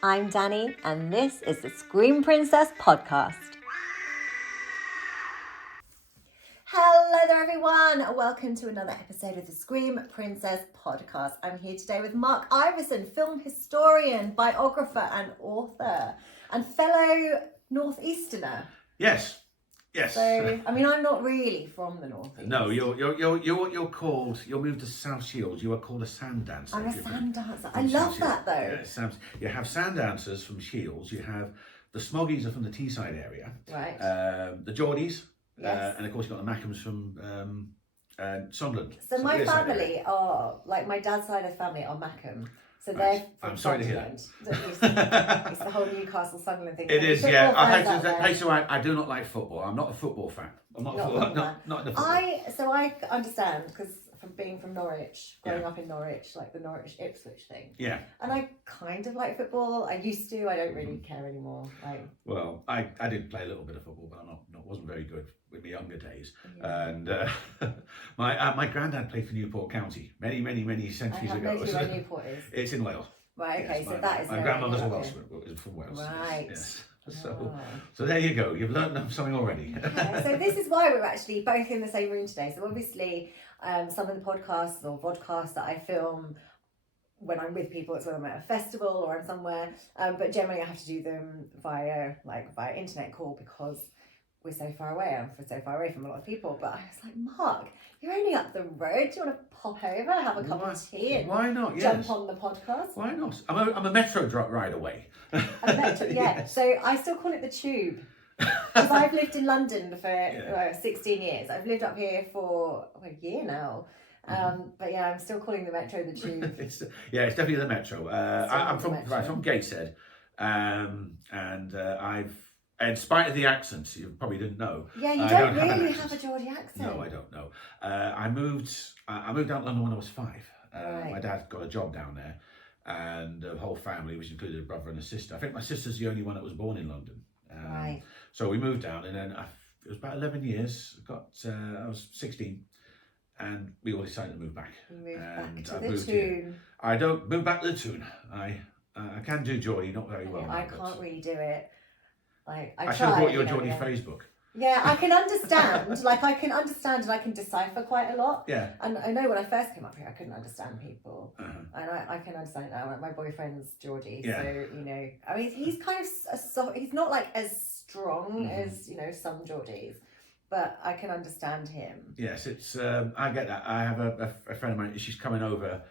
I'm Danny, and this is the Scream Princess podcast. Hello there, everyone. Welcome to another episode of the Scream Princess podcast. I'm here today with Mark Iveson, film historian, biographer, and author, and fellow Northeasterner. Yes. So, I mean, I'm not really from the Northeast. No, you're called. You're moved to South Shields. You are called a sand dancer. I'm a sand dancer. I love that though. Yeah, you have sand dancers from Shields. You have the Smoggies are from the Teesside area. Right. The Geordies. Yes. And of course you've got the Mackhams from Sunderland. So my family are, like my dad's side of the family are Mackham. So Right. they're from I'm sorry to hear Sunderland. It's the whole Newcastle Sunderland thing. It is, yeah. I do not like football. I'm not a football fan. I'm not a football fan. Not in the football. I understand because from being from Norwich, growing up in Norwich, like the Norwich Ipswich thing. Yeah. And I kind of like football. I used to. I don't really care anymore. Well, I did play a little bit of football, but I wasn't very good in my younger days. Yeah. And my granddad played for Newport County many centuries ago. I have no clue where Newport is. It's in Wales. Right. Okay. Yes, so that is my grandmother's a Welshman. Is from Wales. Right. Yes. So there you go. You've learned something already. Okay, so this is why we're actually both in the same room today. So obviously, some of the podcasts or vodcasts that I film when I'm with people, it's when I'm at a festival or I'm somewhere. But generally, I have to do them via internet call because we're so far away. We're so far away from a lot of people. But I was like, Mark, you're only up the road. Do you want to pop over, have a cup of tea, and why not? jump on the podcast? Why not? I'm a metro ride away. A metro, yeah. So I still call it the tube. Because I've lived in London for 16 years. I've lived up here for a year now. But yeah, I'm still calling the metro the tube. It's definitely the metro. I'm from Gateshead, and I've, in spite of the accent, you probably didn't know. Yeah, you don't really have a Geordie accent. No, I don't know. I moved out to London when I was 5. Right. My dad got a job down there, and the whole family, which included a brother and a sister. I think my sister's the only one that was born in London. Right. So we moved down, and then it was about 11 years. I was 16, and we all decided to move back. Move back to the tune. I don't move back to the tune. I can do Geordie, not very well. I can't really do it. I should have brought you a Geordie phrase book. Yeah, I can understand. I can understand and I can decipher quite a lot. Yeah. And I know when I first came up here, I couldn't understand people. Uh-huh. And I can understand now. My boyfriend's Geordie, yeah. So I mean, he's kind of he's not like as strong as some Geordies, but I can understand him. Yes, it's I get that. I have a friend of mine. She's coming over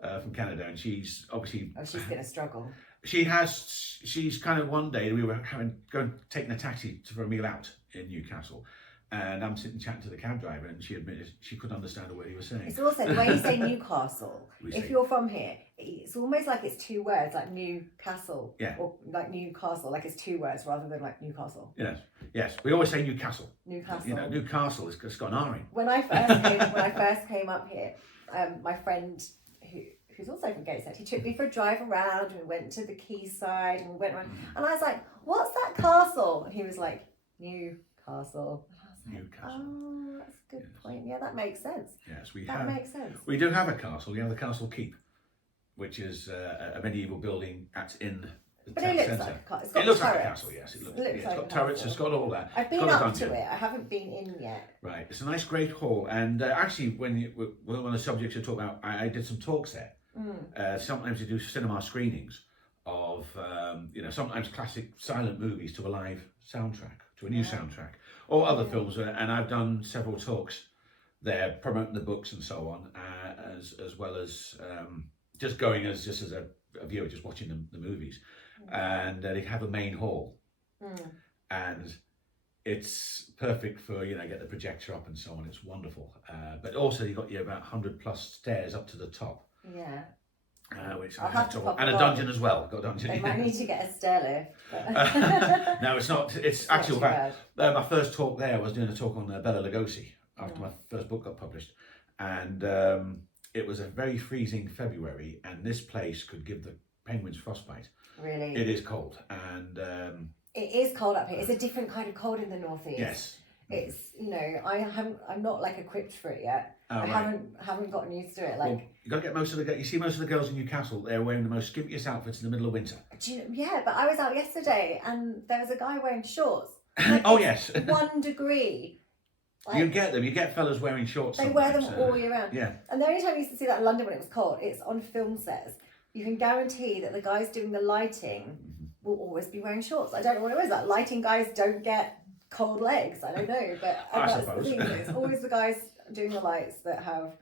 from Canada, and she's obviously. Oh, she's gonna struggle. She's kind of, one day we were taking a taxi for a meal out in Newcastle, and I'm sitting chatting to the cab driver, and she admitted she couldn't understand a word he was saying. It's also the way you say Newcastle. If you're from here, it's almost like it's 2 words, like Newcastle, or like Newcastle, like it's 2 words rather than like Newcastle. Yes. We always say Newcastle. Newcastle. Newcastle it's got an R in. When I first came up here, my friend who's also from Gateshead, he took me for a drive around, and we went to the quayside, and we went around, and I was like, "What's that castle?" And he was like, "Newcastle." And I was like, Newcastle. "Oh, that's a good point. Yeah, that makes sense." Yes, that makes sense. We do have a castle. We have the Castle Keep, which is a medieval building in the but town it looks centre. like it looks like a castle. Yes, it looks like it's got turrets. It's got all that. I've been up to it. I haven't been in yet. Right, it's a nice great hall, and actually, when one of the subjects you talk about, I did some talks there. Sometimes you do cinema screenings of sometimes classic silent movies to a live soundtrack, to a new soundtrack, or other films, and I've done several talks there promoting the books and so on, as well as just going as a viewer, just watching the movies. And they have a main hall, and it's perfect for get the projector up and so on. It's wonderful, but also you've got about 100+ stairs up to the top. Yeah. Which I have to, and a dungeon as well. Got a dungeon. They might need to get a stair lift. No, it's not. It's actually my first talk there. I was doing a talk on Bela Lugosi after my first book got published, and it was a very freezing February, and this place could give the penguins frostbite. Really, it is cold, and it is cold up here. It's a different kind of cold in the northeast. Yes. It's, you know, I'm not like equipped for it yet. Oh, I right. haven't gotten used to it. Like, well, you got to get most of the. You see most of the girls in Newcastle. They're wearing the most skimpiest outfits in the middle of winter. do you know, yeah, but I was out yesterday and there was a guy wearing shorts. Like, Oh it's yes. 1 degree. Like, You get them. You get fellas wearing shorts. they wear them sometimes, all year round. Yeah. And the only time I used to see that in London when it was cold, it's on film sets. You can guarantee that the guys doing the lighting will always be wearing shorts. I don't know what it is. Like, lighting guys don't get cold legs. I don't know, but I that's suppose. the thing. It's always the guys doing the lights that have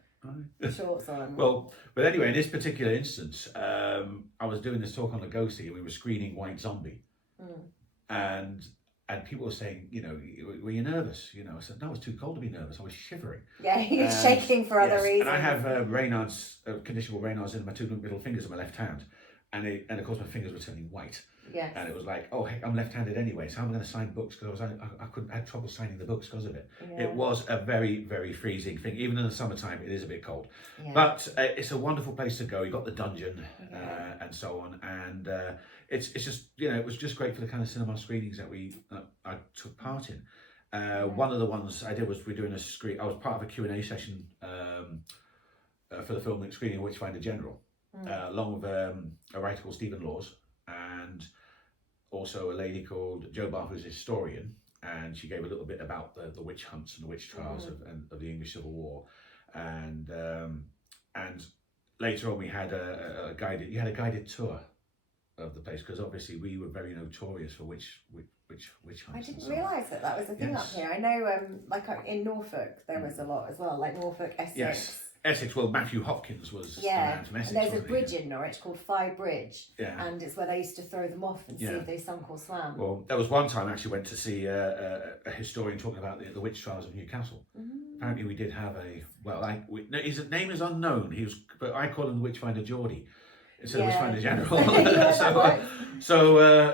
shorts on. Well, but anyway, in this particular instance, I was doing this talk on the ghosting, and we were screening White Zombie, and people were saying, you know, were you nervous? You know, I said no, it was too cold to be nervous. I was shivering. Yeah, you're shaking for other reasons. And I have Raynaud's condition called Raynaud's in my 2 middle fingers on my left hand, and of course my fingers were turning white. Yeah. And it was like, oh heck, I'm left-handed anyway, so how am I going to sign books? Because I had trouble signing the books because of it. Yeah. It was a very, very freezing thing. Even in the summertime, it is a bit cold. Yeah. But it's a wonderful place to go. You got the dungeon and so on, and it's just, you know, it was just great for the kind of cinema screenings that I took part in. One of the ones I did was we're doing a screen. I was part of a Q&A session for the film screening of Witchfinder General, along with a writer called Stephen Laws, and also a lady called Jo Barth, who's a historian, and she gave a little bit about the witch hunts and the witch trials of the English Civil War, and later on we had a guided tour of the place, because obviously we were very notorious for witch hunts. I didn't realise that was a thing up here. I know, in Norfolk there was a lot as well, like Norfolk, Essex. Yes. Essex, well, Matthew Hopkins was the man from Essex. And there's a bridge in Norwich called Fye Bridge, and it's where they used to throw them off and see if they sunk or swam. Well, there was one time I actually went to see a historian talking about the witch trials of Newcastle. Apparently, we did have his name is unknown. But I call him the Witchfinder Geordie instead of Witchfinder General.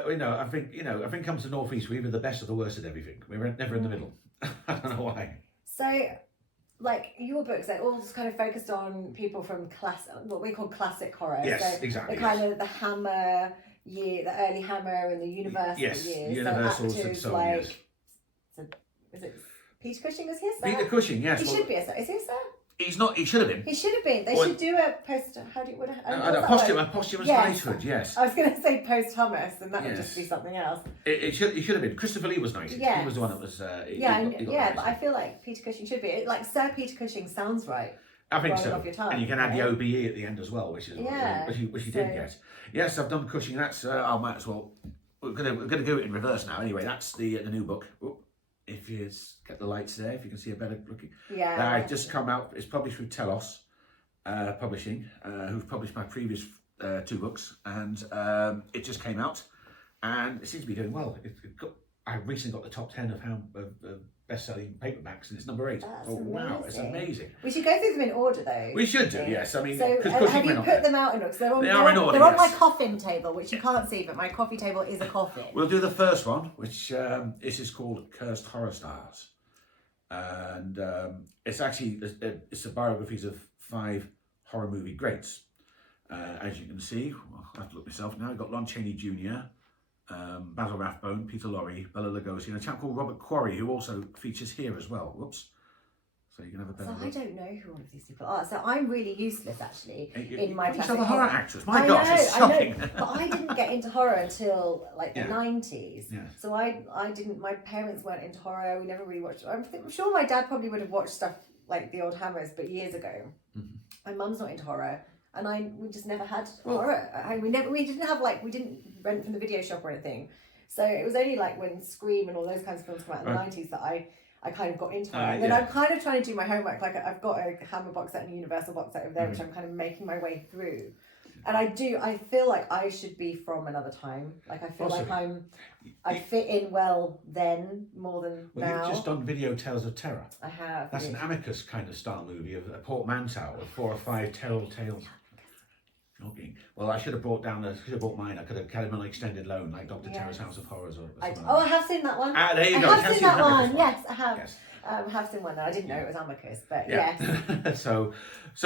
You know, I think comes to North East, we're either the best or the worst at everything. We're never in the middle. I don't know why. So, like, your books, they're all just kind of focused on people from what we call classic horror. Yes, so exactly. The kind of the Hammer year, the early Hammer and the Universal years. Universals so and so on. like, is it Peter Cushing was here? Peter Cushing, yes. He should be a sir. Is he a sir? He's not. He should have been. He should have been. They should do a post. How do you? A posthumous knighthood. Yes. I was going to say post hummus, and that would just be something else. He should have been. Christopher Lee was knighted. He was the one that was. But I feel like Peter Cushing should be. Like Sir Peter Cushing sounds right. I think so. Off your tongue, and you can add the OBE at the end as well, which he did get. Yes, I've done Cushing. That's I might as well. We're gonna do it in reverse now. Anyway, that's the new book. If you get the lights there, if you can see a better looking. Yeah. It's just come out. It's published with Telos Publishing, who've published my previous 2 books, and it just came out, and it seems to be doing well. I recently got the top 10 of best-selling paperbacks, and it's number 8. That's amazing. Wow, it's amazing. We should go through them in order, though. We should do, yes. I mean, so have you put them out in order? They are in order. They're on my coffin table, which you can't see, but my coffee table is a coffin. We'll do the first one, which is called Cursed Horror Stars, and it's actually it's the biographies of 5 horror movie greats. As you can see, I have to look myself now. We've got Lon Chaney Jr., Basil Rathbone, Peter Lorre, Bela Lugosi, and a chap called Robert Quarry, who also features here as well. Whoops. So you can have a better look. I don't know who all of these people are. So I'm really useless, actually, in my classic horror. Horror actors. My gosh, it's shocking. I know, but I didn't get into horror until like the 90s. Yeah. So I didn't. My parents weren't into horror. We never really watched. I'm sure my dad probably would have watched stuff like the old Hammers, but years ago. My mum's not into horror. And we just never had horror. We didn't rent from the video shop or anything. So it was only like when Scream and all those kinds of films come out in the 90s that I kind of got into horror. And then I'm kind of trying to do my homework. Like I've got a Hammer box set and a Universal box set over there, which I'm kind of making my way through. And I feel like I should be from another time. Like I feel like I fit in well then more than now. You've just done Video Tales of Terror. I have. That's an Amicus kind of style movie of a portmanteau with 4 or 5 terrible tales. Okay. Well, I should have brought mine. I could have had him on extended loan, like Dr. Terror's House of Horrors or something. I have seen that one. Ah, there you go. I have seen that one. Yes, I have. Yes. I have seen one. I didn't know it was Amicus, but yeah. yes. so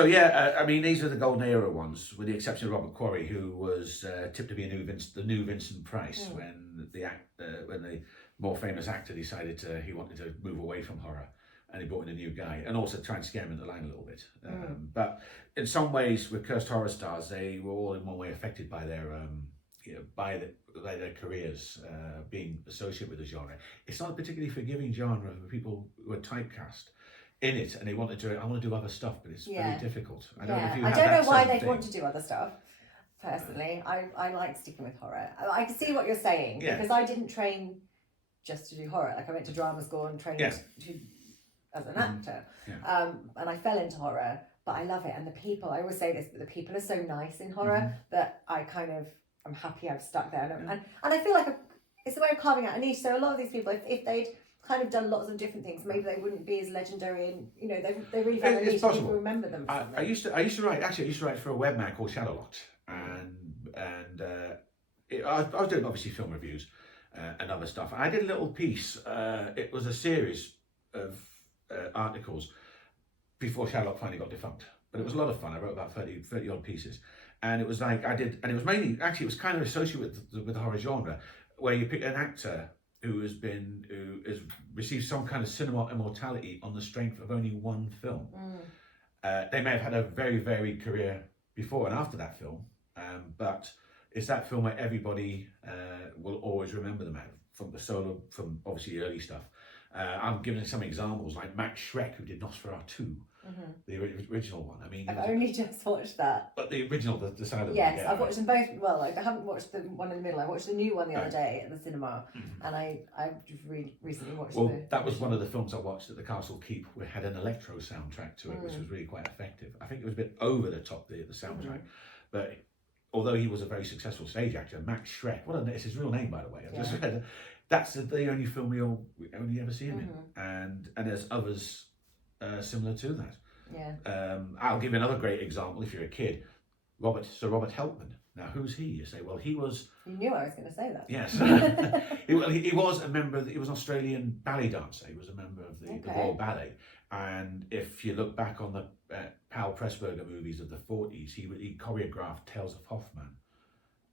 yeah. I mean, these are the golden era ones, with the exception of Robert Quarry, who was tipped to be the new Vincent Price when the more famous actor decided he wanted to move away from horror. And he brought in a new guy, and also trying to scare him in the line a little bit. But in some ways, with Cursed Horror Stars, they were all in one way affected by their by their careers being associated with the genre. It's not a particularly forgiving genre for people who are typecast in it, and they want to do it. I want to do other stuff, but it's very difficult. I don't know if you have that know why they'd thing. want to do other stuff. Personally, I like sticking with horror. I can see what you're saying because I didn't train just to do horror. Like I went to drama school and trained as an actor, and I fell into horror, but I love it. And the people, I always say this, but the people are so nice in horror that I'm happy I've stuck there. And I feel like it's a way of carving out a niche. So a lot of these people, if they'd kind of done lots of different things, maybe they wouldn't be as legendary, and they really found a niche. People remember them. I used to write for a webman called Shadowlocked, and I was doing obviously film reviews and other stuff. I did a little piece. It was a series of articles before Shadowlock finally got defunct, but it was a lot of fun. I wrote about 30 odd pieces, and it was like it was mainly, actually it was kind of associated with the horror genre, where you pick an actor who has received some kind of cinema immortality on the strength of only one film. They may have had a very varied career before and after that film, but it's that film where everybody will always remember them from obviously the early stuff. I'm giving some examples, like Max Schreck, who did Nosferatu, the original one. I mean, I've only just watched that. But the original, the silent one. Yes, I've watched them both. Well, I haven't watched the one in the middle. I watched the new one the other day at the cinema, and I've just recently watched. Well, that was one of the films I watched at the Castle Keep. We had an electro soundtrack to it, which was really quite effective. I think it was a bit over the top, the soundtrack, but although he was a very successful stage actor, Max Schreck. It's his real name, by the way. I just read. That's the only film we only ever see him in, and there's others similar to that. Yeah. I'll give you another great example. If you're a kid, Sir Robert Helpman. Now, who's he? You say, well, he was. You knew I was going to say that. Yes, he was a member. He was an Australian ballet dancer. He was a member of the Royal Ballet. And if you look back on the Powell Pressburger movies of the 40s, he choreographed Tales of Hoffmann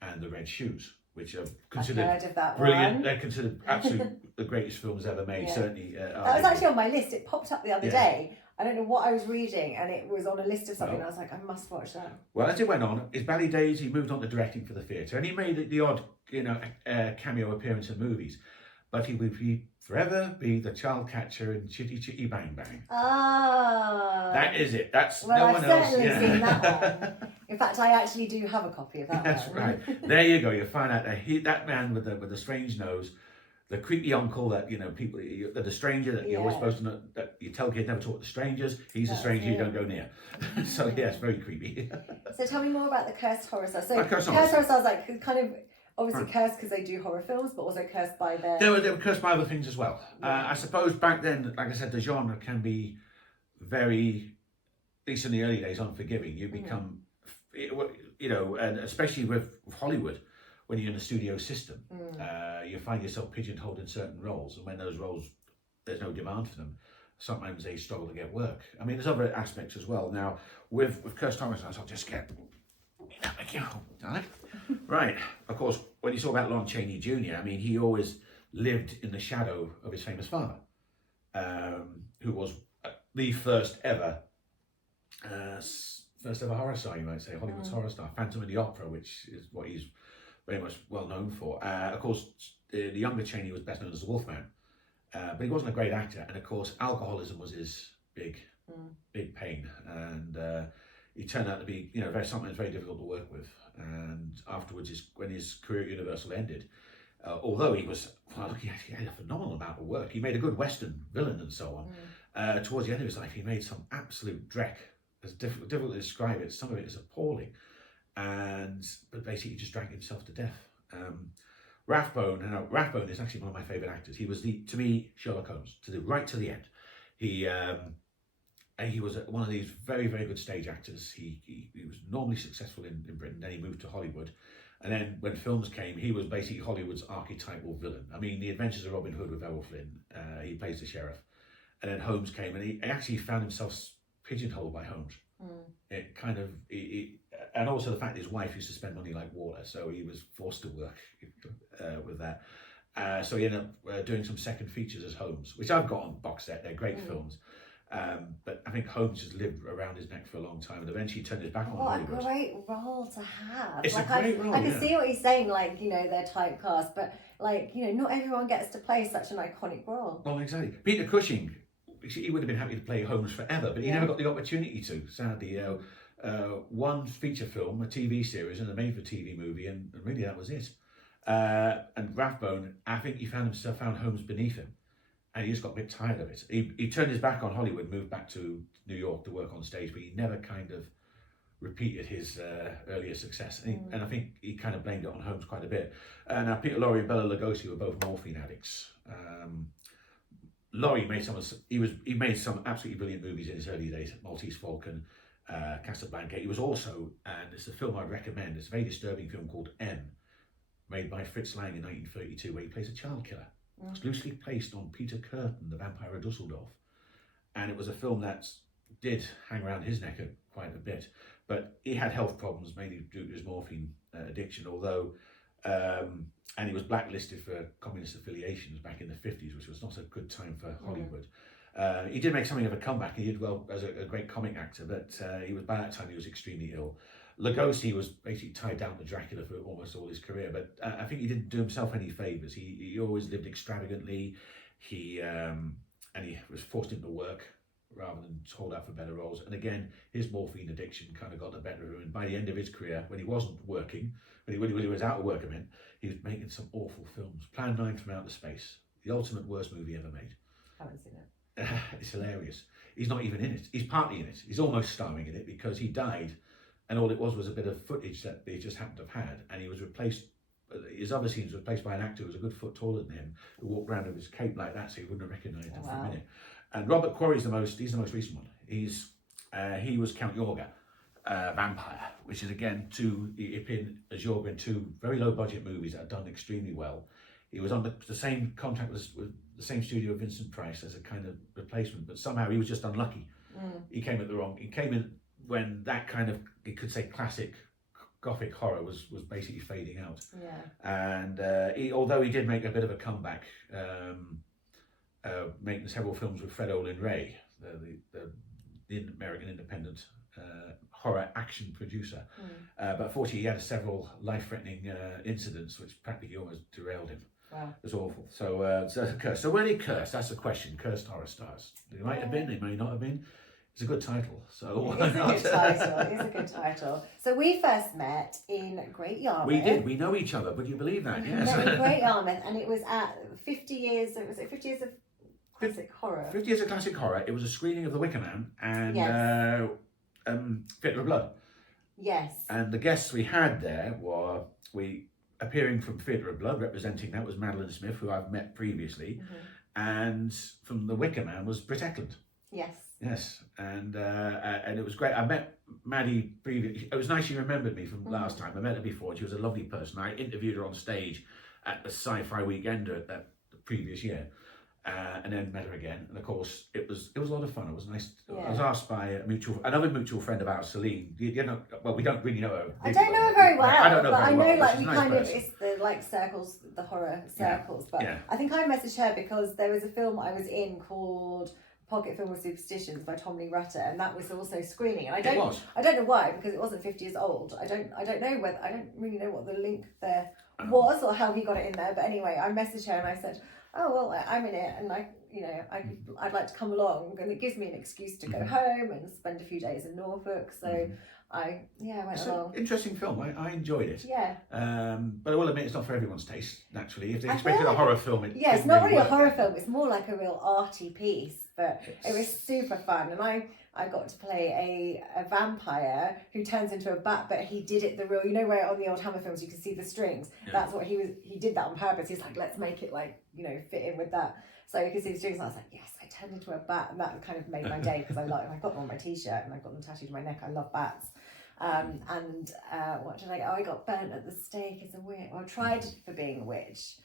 and The Red Shoes, which are considered brilliant. They're considered absolutely the greatest films ever made. Certainly, that was actually on my list. It popped up the other day. I don't know what I was reading, and it was on a list of something. And I was like, I must watch that. Well, as it went on, his ballet days, he moved on to directing for the theatre, and he made the odd, cameo appearance in movies. But he would forever be the child catcher in Chitty Chitty Bang Bang. That is it. That's no one else. I've certainly seen that one. In fact, I actually do have a copy of that. That's right. There you go. You find out that man with the strange nose, the creepy uncle that people, the stranger that you're always supposed to know, that you tell kids never talk to strangers. He's a stranger you don't go near. So it's very creepy. So tell me more about the Cursed Horror Stars. So Cursed Horror Stars, like kind of. Obviously cursed because they do horror films, but also cursed by their... They were cursed by other things as well. I suppose back then, like I said, the genre can be very, at least in the early days, unforgiving. You become, and especially with Hollywood, when you're in the studio system, you find yourself pigeonholed in certain roles. And when those roles, there's no demand for them, sometimes they struggle to get work. I mean, there's other aspects as well. Now, with Cursed Horror Stars, I'll just get... Right, of course, when you talk about Lon Chaney Jr., I mean, he always lived in the shadow of his famous father, who was the first ever horror star, you might say, Hollywood's horror star, Phantom of the Opera, which is what he's very much well known for. Of course, the younger Chaney was best known as the Wolfman, but he wasn't a great actor, and of course, alcoholism was his big pain, and he turned out to be, sometimes very difficult to work with. And afterwards, when his career at Universal ended, although he had a phenomenal amount of work, he made a good Western villain and so on. Towards the end of his life, he made some absolute dreck. It's difficult to describe it. Some of it is appalling, but basically, he just drank himself to death. Rathbone is actually one of my favourite actors. He was to me Sherlock Holmes right to the end. He and he was one of these very, very good stage actors. He was normally successful in Britain, then he moved to Hollywood. And then when films came, he was basically Hollywood's archetypal villain. I mean, The Adventures of Robin Hood with Errol Flynn, he plays the sheriff. And then Holmes came, and he actually found himself pigeonholed by Holmes. It kind of, and also the fact that his wife used to spend money like water, so he was forced to work with that. So he ended up doing some second features as Holmes, which I've got on box set. They're great films. But I think Holmes just lived around his neck for a long time, and eventually turned his back on Hollywood. What a great role to have! It's like, a great role. I can see what he's saying. Like, you know, they're typecast, but like, you know, not everyone gets to play such an iconic role. Well, exactly. Peter Cushing, he would have been happy to play Holmes forever, but he never got the opportunity to. Sadly, one feature film, a TV series, and a made-for-TV movie, and really that was it. And Rathbone, I think he found Holmes beneath him. And he just got a bit tired of it. He turned his back on Hollywood, moved back to New York to work on stage, but he never kind of repeated his earlier success. And I think he kind of blamed it on Holmes quite a bit. Now, Peter Lorre and Bela Lugosi were both morphine addicts. Lorre made he made some absolutely brilliant movies in his early days, Maltese Falcon, Casablanca. He was also, and it's a film I'd recommend, it's a very disturbing film called M, made by Fritz Lang in 1932, where he plays a child killer. It's loosely placed on Peter Curtin, the Vampire of Dusseldorf. And it was a film that did hang around his neck quite a bit. But he had health problems, mainly due to his morphine addiction, although, and he was blacklisted for communist affiliations back in the 50s, which was not a good time for Hollywood. He did make something of a comeback. He did well as a great comic actor, but by that time he was extremely ill. Lugosi was basically tied down to Dracula for almost all his career, but I think he didn't do himself any favours. He always lived extravagantly. He was forced into work rather than hold out for better roles. And again, his morphine addiction kind of got the better of him. And by the end of his career, when he wasn't working, when he was out of work, he was making some awful films. Plan 9 from Outer Space, the ultimate worst movie ever made. Haven't seen it. It's hilarious. He's not even in it. He's partly in it. He's almost starring in it because he died. And all it was a bit of footage that they just happened to have had. And he was replaced, his other scenes were replaced by an actor who was a good foot taller than him, who walked around with his cape like that, so he wouldn't have recognised him for a minute. And Robert Quarry's he's the most recent one. He was Count Yorga, Vampire, which is again he appeared as Yorga in two very low budget movies that had done extremely well. He was on the same contract with the same studio of Vincent Price as a kind of replacement, but somehow he was just unlucky. He came in when that kind of, you could say, classic Gothic horror was basically fading out. And although he did make a bit of a comeback, making several films with Fred Olin Ray, the American independent horror action producer. But fortunately, he had several life-threatening incidents which practically almost derailed him. Wow. It was awful. So cursed. So were they cursed? That's the question. Cursed horror stars. They might have been, they may not have been. It's a good title. So it is a good title. It is a good title. So we first met in Great Yarmouth. We did. We know each other. Would you believe that? Yes. We met in Great Yarmouth, and it was at 50 years. Was it 50 years of classic horror? 50 years of classic horror. It was a screening of The Wicker Man and Fit for Blood. Yes. And the guests we had there were appearing from Theatre of Blood, representing that was Madeline Smith, who I've met previously, and from The Wicker Man was Britt Eklund. Yes, and it was great. I met Maddie previously. It was nice she remembered me from last time. I met her before, and she was a lovely person. I interviewed her on stage at the Sci-Fi Weekender the previous year, and then met her again. And of course, it was a lot of fun. It was nice. Yeah. I was asked by another mutual friend of ours, Celine. You know, well, we don't really know her. I don't know her very well. I don't know but very I know well, like we nice kind person. of it's the circles, the horror circles. But Yeah. I think I messaged her because there was a film I was in called Pocket Film with Superstitions by Tom Lee Rutter, and that was also screening. And I don't know why, because it wasn't 50 years old. I don't really know what the link there was or how he got it in there. But anyway, I messaged her and I said, "Oh well, I'm in it, and I'd like to come along, and it gives me an excuse to go home and spend a few days in Norfolk." So I went along. It's an interesting film. I enjoyed it. Yeah. But I will admit it's not for everyone's taste. Naturally, if they I expected feel a horror film, it it's didn't not really a work. horror film. It's more like a real arty piece. But it was super fun, and I got to play a vampire who turns into a bat, but he did it the real, you know, where on the old Hammer films you can see the strings. Yeah. That's what he did that on purpose. He's like, let's make it like, you know, fit in with that. So you can see the strings, and I was like, yes, I turned into a bat, and that kind of made my day because I've got them on my t-shirt and I've got them tattooed to my neck. I love bats. What did I? Oh, I got burnt at the stake as a witch. Well, I tried for being a witch.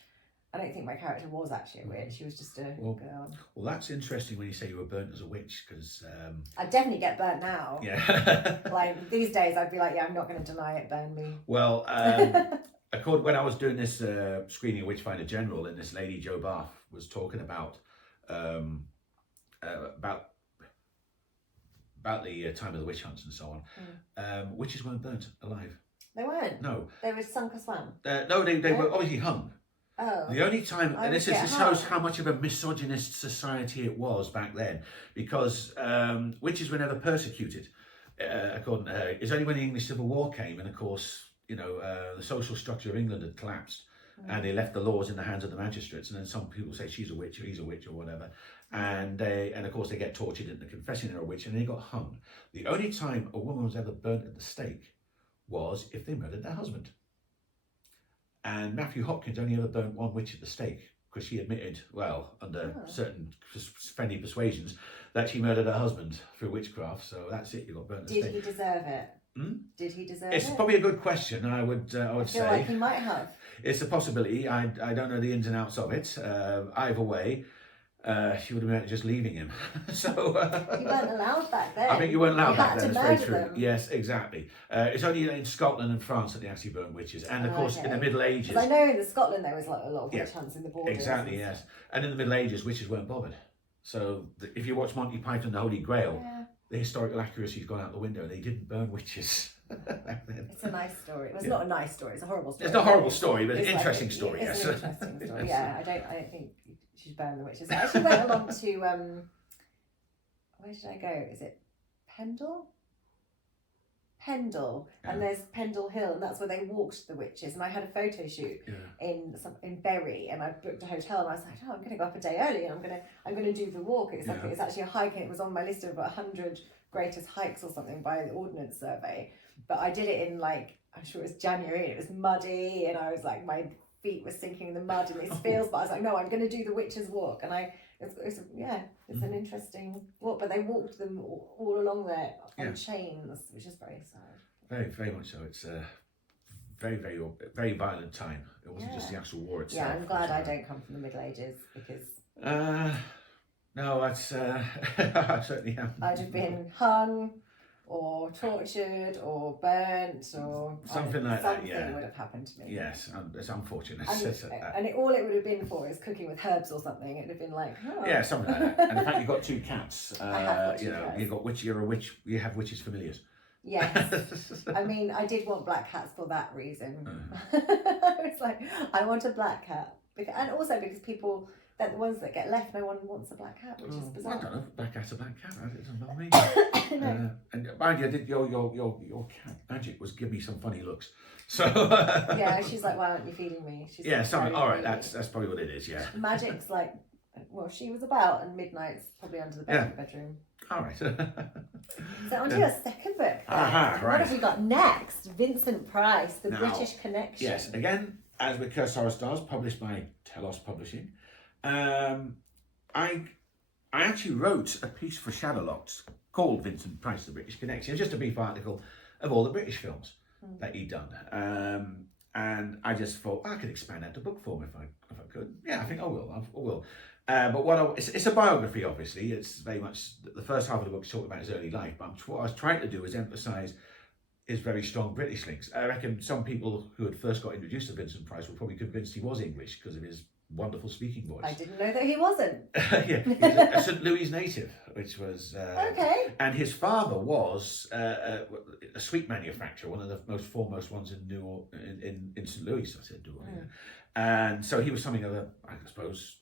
I don't think my character was actually a witch. She was just a girl. Well, that's interesting when you say you were burnt as a witch, because I definitely get burnt now. Yeah. Like these days, I'd be like, yeah, I'm not going to deny it. Burn me. Well, when I was doing this screening of Witchfinder General, and this lady Jo Bath was talking about the time of the witch hunts and so on. Witches weren't burnt alive. They weren't? No. They were sunk or swam? No, they were obviously hung. Oh. The only time, and this shows how much of a misogynist society it was back then, because witches were never persecuted. It's only when the English Civil War came, and of course, you know, the social structure of England had collapsed, and they left the laws in the hands of the magistrates, and then some people say she's a witch or he's a witch or whatever, and of course they get tortured into confessing they're a witch, and they got hung. The only time a woman was ever burnt at the stake was if they murdered their husband. And Matthew Hopkins only ever burnt one witch at the stake, because she admitted, well, under certain friendly persuasions, that she murdered her husband through witchcraft. So that's it, you got burnt at the stake. Did he deserve it? Did he deserve it? It's probably a good question, I would say. I feel like he might have. It's a possibility. I don't know the ins and outs of it. Either way, she would have been just leaving him. So you weren't allowed back then. I think you weren't allowed back then. It's very true. Yes, exactly. It's only in Scotland and France that they actually burn witches, and of course in the Middle Ages. I know in Scotland there was like a lot of witch hunts in the borders. Exactly. Yes, and in the Middle Ages, witches weren't bothered. So if you watch Monty Python and the Holy Grail, the historical accuracy's gone out the window. They didn't burn witches. It's a nice story. It's not a nice story. It's a horrible story. It's not a horrible story, but it's an interesting story. It's yes. an interesting story. Yeah, I don't think you should burn the witches. I actually went along to where did I go? Is it Pendle? And there's Pendle Hill, and that's where they walked the witches. And I had a photo shoot in Bury, and I booked a hotel, and I was like, oh, I'm going to go up a day early, and I'm going to do the walk. It's actually a hike, and it was on my list of 100 greatest hikes or something by the Ordnance Survey. But I did it in like, I'm sure it was January, and it was muddy, and I was like, my feet were sinking in the mud in these fields. But I was like, no, I'm going to do the witches walk, and it's an interesting walk. But they walked them all along there on chains, which is very sad. Very, very much so. It's a very, very, very violent time. It wasn't just the actual war itself. Yeah, I'm glad I don't come from the Middle Ages, because no, that's I certainly haven't. I'd have been hung or tortured or burnt or something like that. Yeah, would have happened to me. Yes, it's unfortunate. All it would have been for is cooking with herbs or something. It'd have been like, yeah, something like that. And in fact, you've got two cats. I have got two cats. You've got witch. You're a witch. You have witches familiars. Yes. I mean, I did want black cats for that reason. It's like, I want a black cat, and also because people. They're the ones that get left. No one wants a black cat, which is bizarre. I don't know. Black cat's a black cat. It doesn't bother me. No. And mind you, your cat Magic was giving me some funny looks. So yeah, she's like, why aren't you feeding me? She's something. All right, that's probably what it is. Yeah. Magic's like, well, she was about, and Midnight's probably under the bedroom. All right. So on to your second book. Right. What have we got next? Vincent Price, The British Connection. Yes, again, as with Curse Horror Stars, published by Telos Publishing. I actually wrote a piece for Shadowlocked called Vincent Price, The British Connection. It was just a brief article of all the British films that he'd done. And I just thought I could expand that to book form if I could. Yeah, I think I will. But it's a biography, obviously. It's very much, the first half of the book is talking about his early life, but what I was trying to do is emphasise his very strong British links. I reckon some people who had first got introduced to Vincent Price were probably convinced he was English because of his wonderful speaking voice. I didn't know that he wasn't. Yeah, he's a St. Louis native, which was okay. And his father was a sweet manufacturer, one of the most foremost ones in St. Louis. I said, and so he was something of a, I suppose,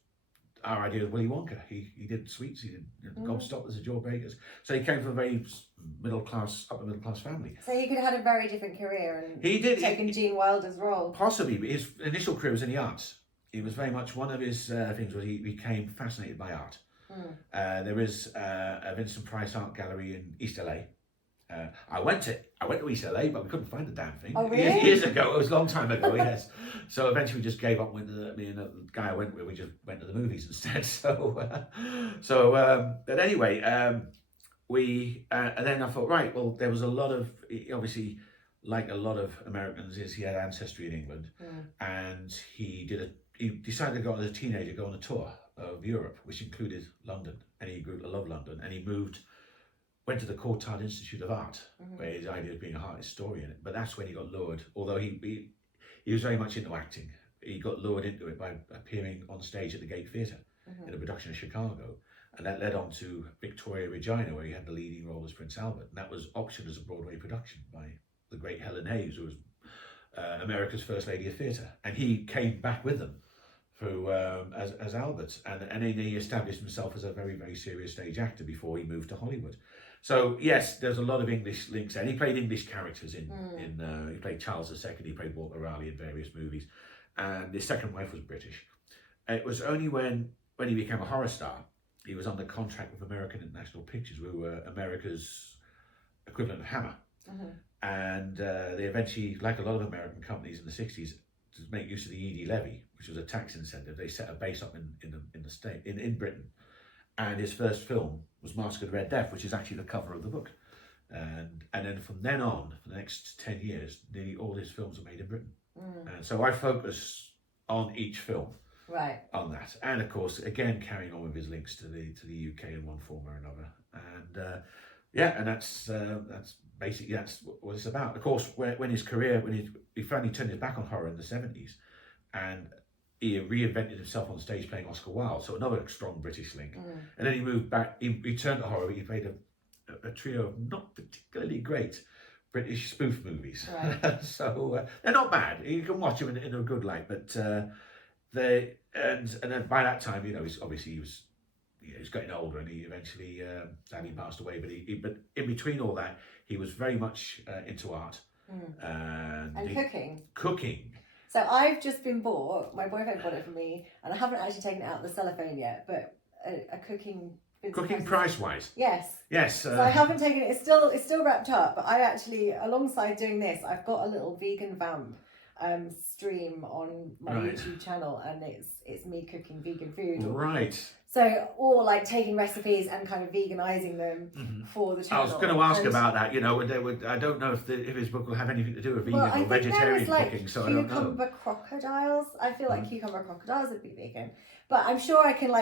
our idea of Willy Wonka. He did sweets, he did gobstoppers, the jawbreakers. So he came from a very upper middle class family. So he could have had a very different career and taken Gene Wilder's role. Possibly, but his initial career was in the arts. It was very much one of his things was he became fascinated by art. There is a Vincent Price art gallery in East LA. I went to East LA, but we couldn't find the damn thing. Oh, really? Years ago. It was a long time ago. Yes. So eventually, we just gave up. Me and the guy I went with, we just went to the movies instead. But anyway, we and then I thought, right, well, there was a lot of, obviously, like a lot of Americans, he had ancestry in England, and he decided to go as a teenager, go on a tour of Europe, which included London, and he grew to love London, and he went to the Courtauld Institute of Art, where his idea of being an art historian, but that's when he got lured, although he was very much into acting, he got lured into it by appearing on stage at the Gate Theatre in a production of Chicago, and that led on to Victoria Regina, where he had the leading role as Prince Albert, and that was optioned as a Broadway production by the great Helen Hayes, who was America's First Lady of Theatre, and he came back with them through as Albert, and then he established himself as a very, very serious stage actor before he moved to Hollywood. So yes, there's a lot of English links, and he played English characters in he played Charles II, he played Walter Raleigh in various movies, and his second wife was British. It was only when he became a horror star, he was under contract with American International Pictures, who were America's equivalent of Hammer. And they eventually, like a lot of American companies in the 60s, to make use of the ED levy, which was a tax incentive, they set a base up in Britain. And his first film was Mask of the Red Death, which is actually the cover of the book. And then from then on, for the next 10 years, nearly all his films are made in Britain. And so I focus on each film. Right. On that, and of course, again carrying on with his links to the UK in one form or another, and and that's basically that's what it's about. Of course, when he finally turned his back on horror in the 70s, and he reinvented himself on stage playing Oscar Wilde, so another strong British link. And then he moved back. He returned to horror. He played a trio of not particularly great British spoof movies. Right. So they're not bad. You can watch them in a good light, but. And then by that time, he was getting older, and he eventually sadly passed away. But in between all that, he was very much into art and cooking. So I've just been bought. My boyfriend bought it for me, and I haven't actually taken it out of the cellophane yet. But a cooking. Cooking price wise. Yes. Yes. So I haven't taken it. It's still wrapped up. But I actually, alongside doing this, I've got a little vegan vamp stream on my YouTube channel, and it's me cooking vegan food. Right. So, or like taking recipes and kind of veganizing them for the channel. I was going to ask about that. I don't know if his book will have anything to do with vegan or vegetarian cooking. So I don't know. Cucumber crocodiles. I feel like cucumber crocodiles would be vegan, but I'm sure I can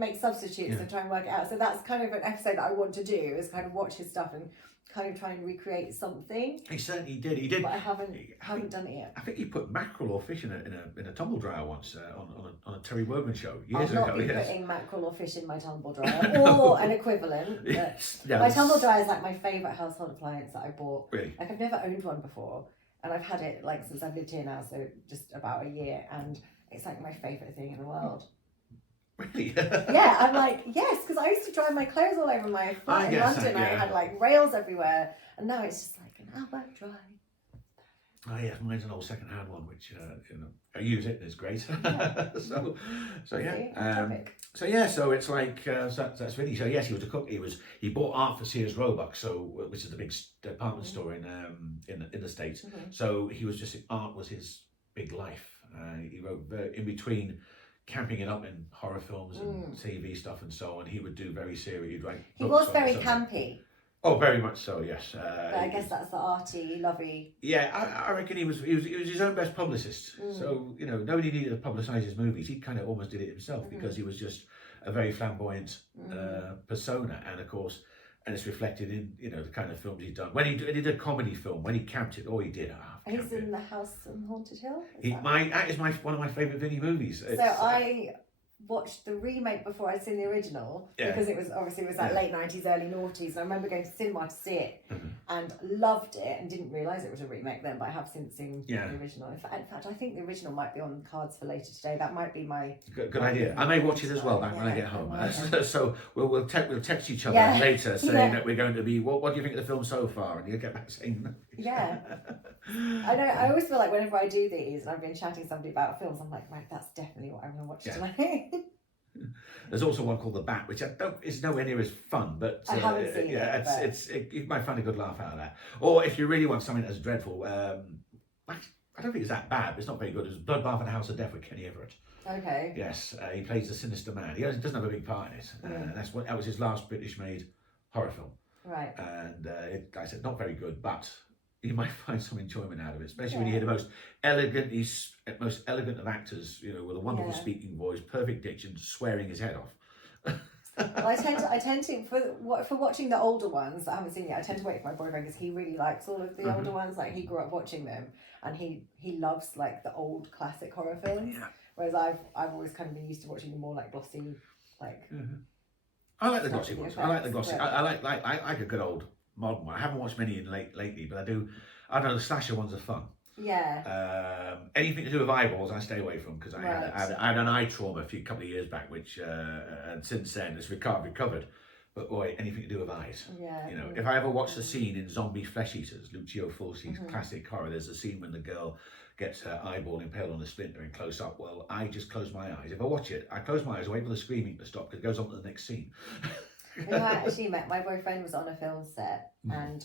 make substitutes and try and work it out. So that's kind of an episode that I want to do, is kind of watch his stuff and kind of try and recreate something. He certainly did. He did. But I haven't done it yet. I think he put mackerel or fish in a tumble dryer once on a Terry Wogan show years ago. I'll not be putting mackerel or fish in my tumble dryer or an equivalent. My tumble dryer is like my favourite household appliance that I bought. Really? Like I've never owned one before, and I've had it like since I've lived here now, so just about a year, and it's like my favourite thing in the world. Really? Yeah, I'm like, yes, because I used to dry my clothes all over my flat in London. I had like rails everywhere, and now it's just like an hour dry. Oh yes, mine's an old second-hand one, which I use it and it's great. Yeah. so it's like that's really. So yes, he was a cook. He bought art for Sears Roebuck, which is the big department store in the States. So he was art was his big life. He wrote in between camping it up in horror films and TV stuff and so on. He would do very serious. He was very campy. Oh, very much so. Yes. But I guess that's the arty, lovey. Yeah, I reckon he was his own best publicist. So nobody needed to publicise his movies. He kind of almost did it himself because he was just a very flamboyant persona, and of course, and it's reflected in the kind of films he'd done. When he did a comedy film, when he camped it, he did. He's in The House on Haunted Hill. That is one of my favourite Vinnie movies. So I watched the remake before I'd seen the original because it was like late 90s, early noughties, and I remember going to cinema to see it and loved it and didn't realise it was a remake then, but I have since seen the original. In fact, I think the original might be on cards for later today. That might be my good idea. I may watch it as well when I get home. So we'll text each other later saying that we're going to be. What do you think of the film so far? And you'll get back saying that. Yeah. I know. I always feel like whenever I do these and I've been chatting to somebody about films, I'm like, right, that's definitely what I'm going to watch tonight. There's also one called The Bat, which is nowhere near as fun, but I haven't seen it. You might find a good laugh out of that. Or if you really want something that's dreadful, I don't think it's that bad, but it's not very good. It's Bloodbath and House of Death with Kenny Everett. Okay. Yes, he plays the sinister man. He doesn't have a big part in it. That was his last British-made horror film. Right. And like I said, not very good, but you might find some enjoyment out of it, especially when you hear the most elegant of actors, with a wonderful speaking voice, perfect diction, swearing his head off. Well, I tend to for watching the older ones that I haven't seen yet. I tend to wait for my boyfriend because he really likes all of the older ones. Like he grew up watching them, and he loves like the old classic horror films. Yeah. Whereas I've always kind of been used to watching the more like glossy, like. I like the glossy ones. I like the glossy. I like a good old modern one. I haven't watched many lately, but I do. I don't know, the slasher ones are fun. Yeah. Anything to do with eyeballs, I stay away from because I had an eye trauma a couple of years back, which and since then it's recovered. But boy, anything to do with eyes. Yeah. If I ever watch the scene in Zombie Flesh Eaters, Lucio Fulci's classic horror, there's a scene when the girl gets her eyeball impaled on a splinter in close up. Well, I just close my eyes. If I watch it, I close my eyes, wait for the screaming to stop because it goes on to the next scene. I actually met my boyfriend was on a film set, and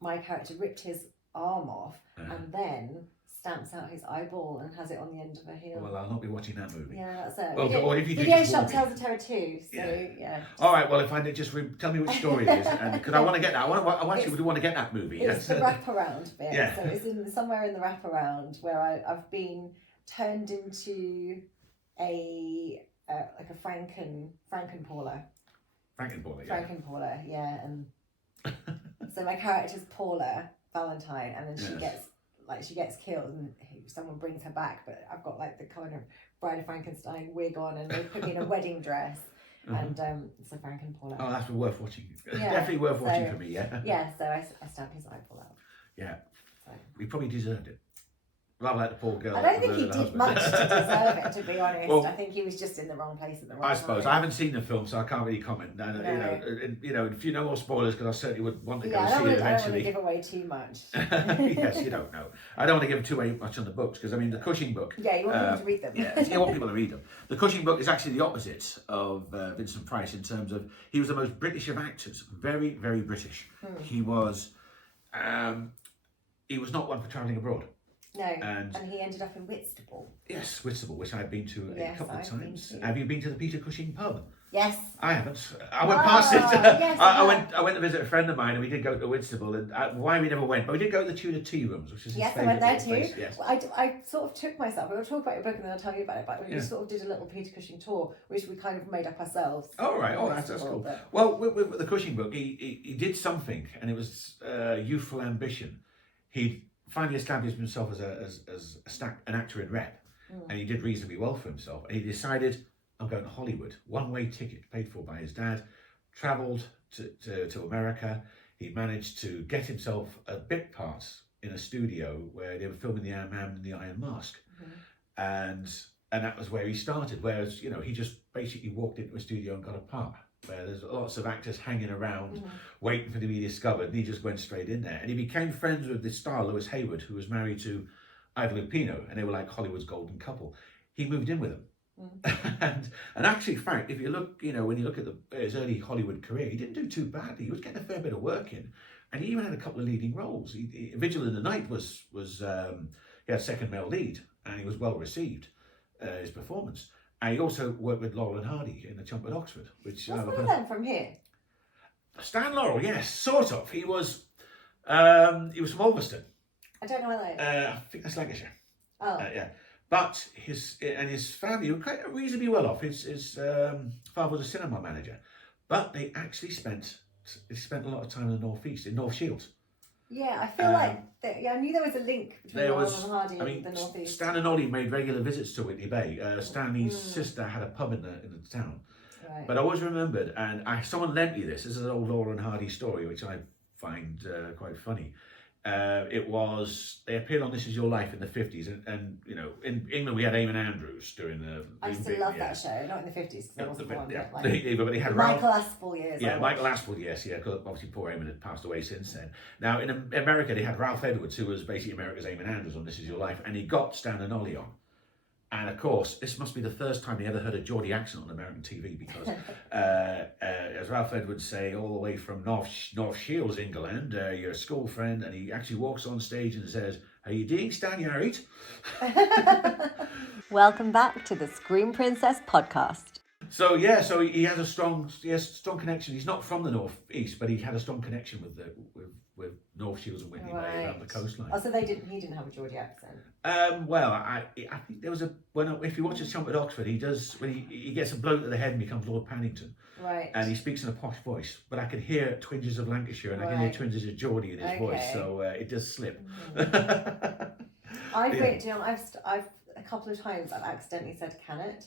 my character ripped his arm off and then stamps out his eyeball and has it on the end of a heel. Well, I'll not be watching that movie. Yeah, that's it. Well, if you Video Shop Tells a Terror too. So yeah. All right. Well, if I just tell me which story it is, because I want to get that. I actually want to get that movie. It's the wraparound bit. Yeah. So it's somewhere in the wraparound where I've been turned into like a Frankenpaula. Frankenpaula, yeah. And so my character's Paula Valentine, and then she gets killed, and someone brings her back. But I've got like the kind of Bride of Frankenstein wig on, and they put me in a wedding dress, and it's a Frankenpaula. Oh, that's worth watching. Yeah, definitely worth watching for me. Yeah. Yeah. So I stabbed his eyeball out. Yeah. So. He probably deserved it. Rather like the poor girl. I don't think he did much to deserve it, to be honest. Well, I think he was just in the wrong place at the wrong time. I suppose. I haven't seen the film, so I can't really comment. No. If you know more spoilers, because I certainly would want to go see it eventually. I don't want to give away too much. Yes, you don't know. I don't want to give too much on the books, because, the Cushing book... Yeah, you want people to read them. You want people to read them. The Cushing book is actually the opposite of Vincent Price in terms of... He was the most British of actors. Very, very British. He was not one for travelling abroad. No, and he ended up in Whitstable. Yes, Whitstable, which I've been to a couple of times. Have you been to the Peter Cushing pub? Yes. I haven't. I went past it. Yes, I went to visit a friend of mine, and we did go to Whitstable. And why we never went, but we did go to the Tudor Tea Rooms, which is his I went there too. Place. Yes. Well, I sort of took myself. We will talk about your book, and then I'll tell you about it. But we just sort of did a little Peter Cushing tour, which we kind of made up ourselves. Oh right. Oh, that's cool. But... Well, with the Cushing book, he did something, and it was youthful ambition. He finally established himself as an actor in rep, and he did reasonably well for himself. And he decided, I'm going to Hollywood. One-way ticket paid for by his dad. Travelled to America. He managed to get himself a bit part in a studio where they were filming The Man in the Iron Mask, and that was where he started. Whereas he just basically walked into a studio and got a part. Where there's lots of actors hanging around waiting for them to be discovered, and he just went straight in there. And he became friends with this star, Lewis Hayward, who was married to Ida Lupino, and they were like Hollywood's golden couple. He moved in with them. And actually, Frank, if you look, when you look at his early Hollywood career, he didn't do too badly. He was getting a fair bit of work in, and he even had a couple of leading roles. Vigil in the Night was he had second male lead, and he was well received, his performance. And he also worked with Laurel and Hardy in The Chump at Oxford, which... Was one of them from here? Stan Laurel, yes, sort of. He was from Ulverston. I don't know where that is. I think that's Lancashire. Oh. Yeah. But his family were quite reasonably well off. His father was a cinema manager. But they actually spent a lot of time in the North East, in North Shields. Yeah, I feel I knew there was a link between Laurel and Hardy and the North East. Stan and Ollie made regular visits to Whitney Bay. Stanley's sister had a pub in the town. Right. But I always remembered, and someone lent me this. This is an old Laurel and Hardy story, which I find quite funny. They appeared on This Is Your Life in the 50s, and in England we had Eamon Andrews during the... I still love that show, not in the 50s, because I wasn't born yet. But they had Michael Aspel years. Yeah, Michael Aspel, yes, because obviously poor Eamon had passed away since then. Now, in America, they had Ralph Edwards, who was basically America's Eamon Andrews on This Is Your Life, and he got Stan and Ollie on. And of course, this must be the first time he ever heard a Geordie accent on American TV, because as Ralph Edwards say, all the way from North Shields, England, your school friend, and he actually walks on stage and says, "How you doing, Stan? You alright?" Welcome back to the Screen Princess podcast. So yeah, so he has a strong connection. He's not from the North East, but he had a strong connection with North Shields and Whitney Bay around the coastline. Oh, so he didn't have a Geordie accent. Well, I think there was if you watch a Chump at Oxford, he does when he gets a blow to the head and becomes Lord Paddington. Right. And he speaks in a posh voice, but I can hear twinges of Lancashire and I can hear twinges of Geordie in his voice, so it does slip. I've a couple of times I've accidentally said "can it"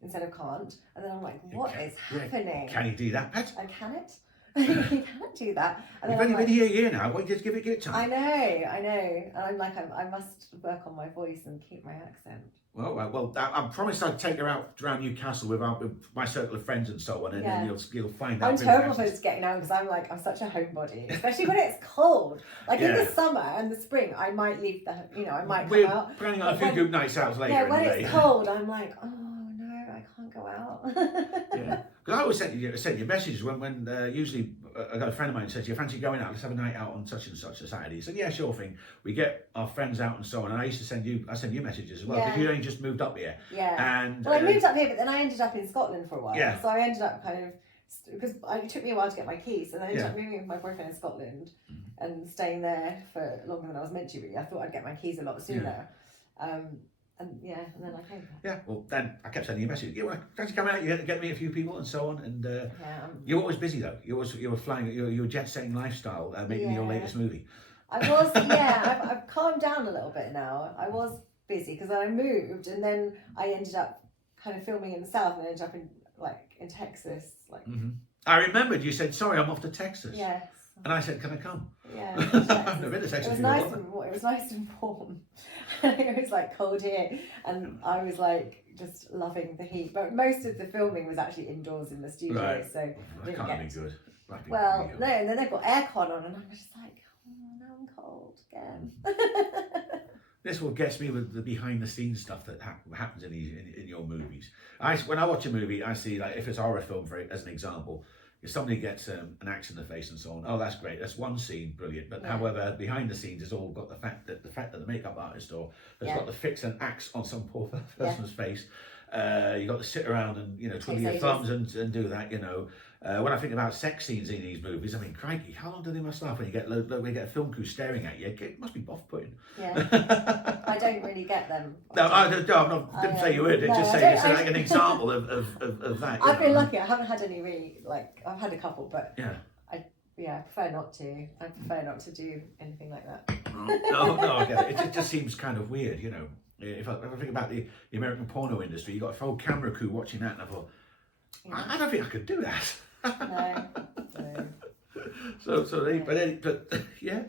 instead of "can't," and then I'm like, "What is happening?" Can you do that, Pat? I can it. You can't do that. And You've only been here a year now. Why don't you just give it time? I know. And I'm like, I must work on my voice and keep my accent. Well, I promised I'd take her out around Newcastle with my circle of friends and so on, and then you'll find out. I'm terrible for getting out because I'm such a homebody, especially when it's cold. Like in the summer and the spring, I might leave I might come out. We're planning on a few good nights out later. Yeah, when it's cold, I'm like, oh no, I can't go out. Yeah, because I always send you messages when usually I got a friend of mine who says, "You fancy going out? Let's have a night out on such and such a Saturday." He said, "Yeah, sure thing." We get our friends out and so on, and I send you messages as well because you only just moved up here. Yeah. And I moved up here, but then I ended up in Scotland for a while. Yeah. So I ended up kind of because it took me a while to get my keys, and I ended up moving with my boyfriend in Scotland and staying there for longer than I was meant to. Really, I thought I'd get my keys a lot sooner. And then I came back. Yeah, well, then I kept sending you messages. You want to come out? You get to meet a few people and so on. And you're always busy though. You were flying. Your jet setting lifestyle, making your latest movie. I was. I've calmed down a little bit now. I was busy because I moved, and then I ended up kind of filming in the south, and I ended up in Texas. I remembered you said, "Sorry, I'm off to Texas." Yes. And I said, "Can I come?" Yeah. I've never been to Texas. It was nice and warm. It was cold here, and I was just loving the heat. But most of the filming was actually indoors in the studio, so that can't be good. Well, no, and then they've got aircon on, and I'm just like, oh, now I'm cold again. This what gets me with the behind the scenes stuff that happens in your movies. When I watch a movie, I see if it's a horror film, as an example. If somebody gets an axe in the face and so on, oh, that's great. That's one scene, brilliant. But however, behind the scenes, it's all got the fact that the makeup artist has got to fix an axe on some poor person's face. You got to sit around and twiddle your thumbs and do that. When I think about sex scenes in these movies, I mean, crikey, how long do they must last when you get a film crew staring at you? It must be off-putting. Yeah, I don't really get them. No, I didn't say you would. Just say it's an example of that. I've been lucky. I haven't had any really I've had a couple, but I prefer not to. I prefer not to do anything like that. No, I get it. It just seems kind of weird, If I think about the American porno industry, you got a whole camera crew watching that, and I thought, I don't think I could do that. No. But yeah.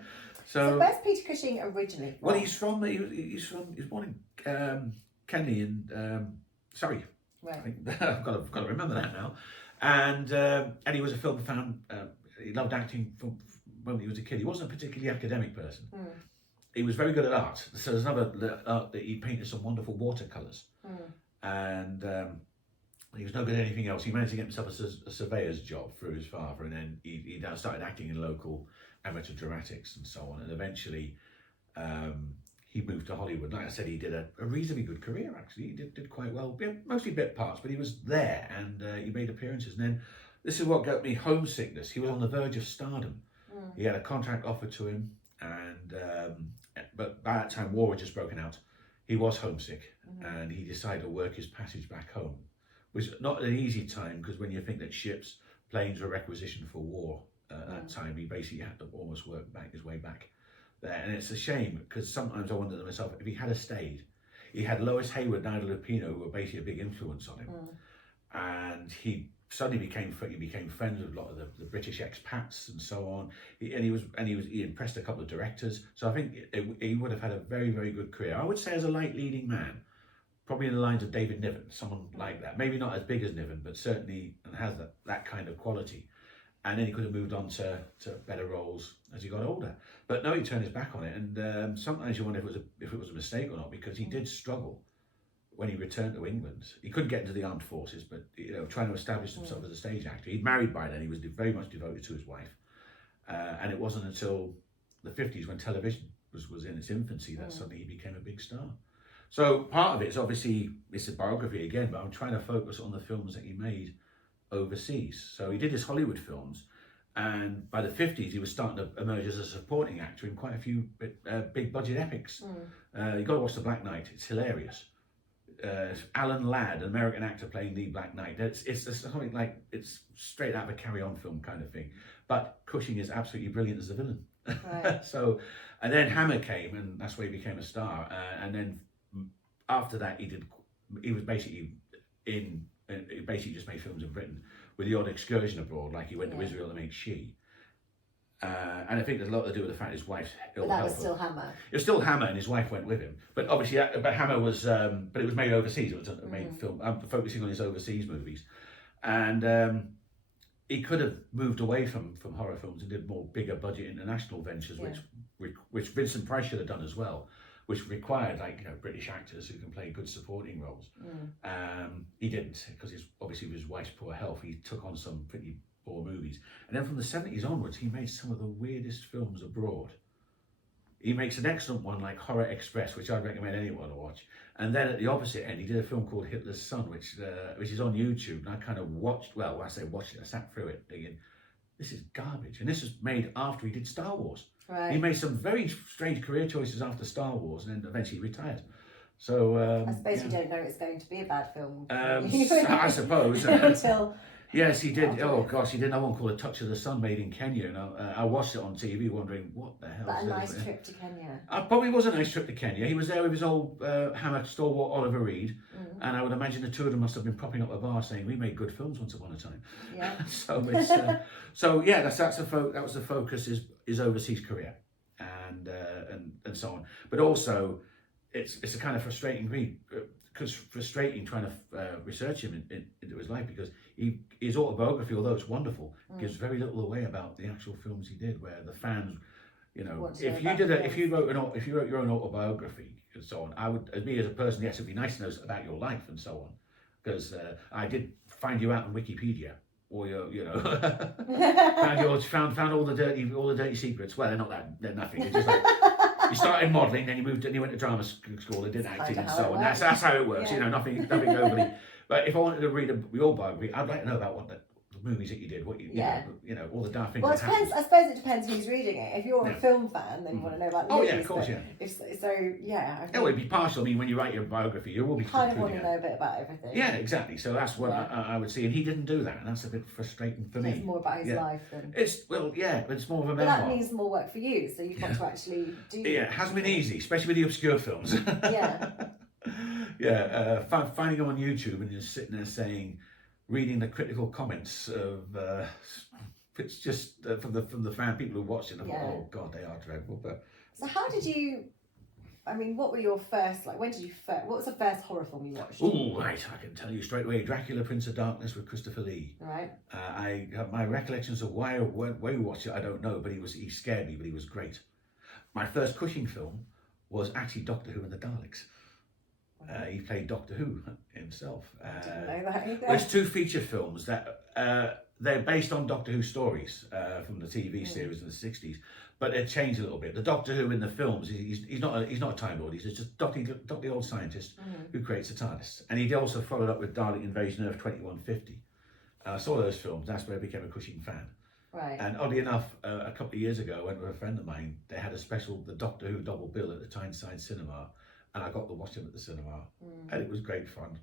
So where's Peter Cushing originally from? Well, he's born in Kenley and Surrey. Right. I think I've got to remember that now. And he was a film fan. He loved acting from when he was a kid. He wasn't a particularly academic person. He was very good at art. So there's another art that he painted some wonderful watercolours. And he was no good at anything else. He managed to get himself a surveyor's job through his father, and then he started acting in local amateur dramatics and so on. And eventually he moved to Hollywood. Like I said, he did a reasonably good career, actually. He did quite well, mostly bit parts, but he was there, and he made appearances. And then this is what got me homesickness. He was on the verge of stardom. He had a contract offered to him, and but by that time war had just broken out. He was homesick, and he decided to work his passage back home. Was not an easy time, because when you think that ships, planes were requisitioned for war at that time, he basically had to almost work his way back there. And it's a shame, because sometimes I wonder to myself, if he had stayed, he had Lois Hayward and Ida Lupino, who were basically a big influence on him, and he suddenly became friends with a lot of the British expats and so on. He impressed a couple of directors. So I think he would have had a very, very good career. I would say as a light leading man. Probably in the lines of David Niven, someone like that. Maybe not as big as Niven, but certainly has that kind of quality. And then he could have moved on to better roles as he got older. But no, he turned his back on it. And sometimes you wonder if it was a mistake or not, because he did struggle when he returned to England, he couldn't get into the armed forces, but trying to establish himself as a stage actor. He'd married by then. He was very much devoted to his wife, and it wasn't until the 50s when television was in its infancy that suddenly he became a big star. So part of it is obviously it's a biography again, but I'm trying to focus on the films that he made overseas. So he did his Hollywood films, and by the 50s he was starting to emerge as a supporting actor in quite a few big budget epics. You got to watch The Black Knight; it's hilarious. Alan Ladd, an American actor playing the Black Knight. It's something like it's straight out of a Carry On film kind of thing. But Cushing is absolutely brilliant as the villain. Right. So, and then Hammer came, and that's where he became a star. And then after that, he was basically he basically just made films in Britain with the odd excursion abroad, like he went to Israel to make She. And I think there's a lot to do with the fact his wife's ill But that health. was still Hammer. It was still Hammer, and his wife went with him. But obviously, but Hammer was, but it was made overseas. It was a made film. I'm focusing on his overseas movies, and he could have moved away from horror films and did more bigger budget international ventures, which Vincent Price should have done as well, which required British actors who can play good supporting roles. He didn't, because obviously with his wife's poor health, he took on some pretty poor movies. And then from the 70s onwards, he made some of the weirdest films abroad. He makes an excellent one like Horror Express, which I'd recommend anyone to watch. And then at the opposite end, he did a film called Hitler's Son, which is on YouTube. And I kind of watched, well, when I say watched it, I sat through it thinking, this is garbage. And this was made after he did Star Wars. Right. He made some very strange career choices after Star Wars and then eventually retired. So I suppose you don't know it's going to be a bad film. I suppose. Until Yes, he did. Oh gosh, he did another one called A Touch of the Sun made in Kenya, and I watched it on TV, wondering what the hell. But is a this? nice trip to Kenya. Probably was a nice trip to Kenya. He was there with his old Hammer stalwart Oliver Reed, and I would imagine the two of them must have been propping up a bar saying, "We made good films once upon a time." Yeah. So it's so yeah, that was the focus is overseas career, and so on. But also, it's a kind of frustrating read. Frustrating trying to research him into his life, because his autobiography, although it's wonderful, gives very little away about the actual films he did. Where the fans, if you wrote your own autobiography and so on, I would, as me as a person, yes, it'd be nice to know about your life and so on, because I did find you out on Wikipedia, or found all the dirty secrets. Well, they're nothing. It's just like. You started modelling, then you went to drama school and did acting and so on. That's how it works, nothing overly. But if I wanted to read your biography, I'd like to know about what the movies that you did, what you all the daft things. Well, it that depends. happened. I suppose it depends who's reading it. If you're a film fan, then you want to know about the movies. Oh yeah, of course, but it'd be partial. I mean, when you write your biography, you will be kind of want to know a bit about everything. Yeah, exactly. So that's what I would see, and he didn't do that, and that's a bit frustrating for me. It's more about his life than. It's but it's more of a But memoir. that means more work for you, so you've got to actually do. Yeah, it hasn't been easy, especially with the obscure films. Yeah. Finding them on YouTube and just sitting there reading the critical comments of it's just from the fan people who watch it. I thought, oh god, they are dreadful. But so how did you? I mean, what were your first when did you first? What was the first horror film you watched? Oh right, I can tell you straight away. Dracula, Prince of Darkness with Christopher Lee. Right. I have my recollections of why we watched it. I don't know, but he scared me, but he was great. My first Cushing film was actually Doctor Who and the Daleks. He played Doctor Who himself. I didn't know that either. There's two feature films that they're based on Doctor Who stories from the TV series in the 60s, but they're changed a little bit. The Doctor Who in the films, he's not a Time Lord. He's just Doctor old scientist who creates a TARDIS, and he also followed up with Dalek Invasion Earth 2150. I saw those films. That's where I became a Cushing fan. Right. And oddly enough, a couple of years ago, I went with a friend of mine. They had the Doctor Who double bill at the Tyneside Cinema, and I got to watch them at the cinema, and it was great fun,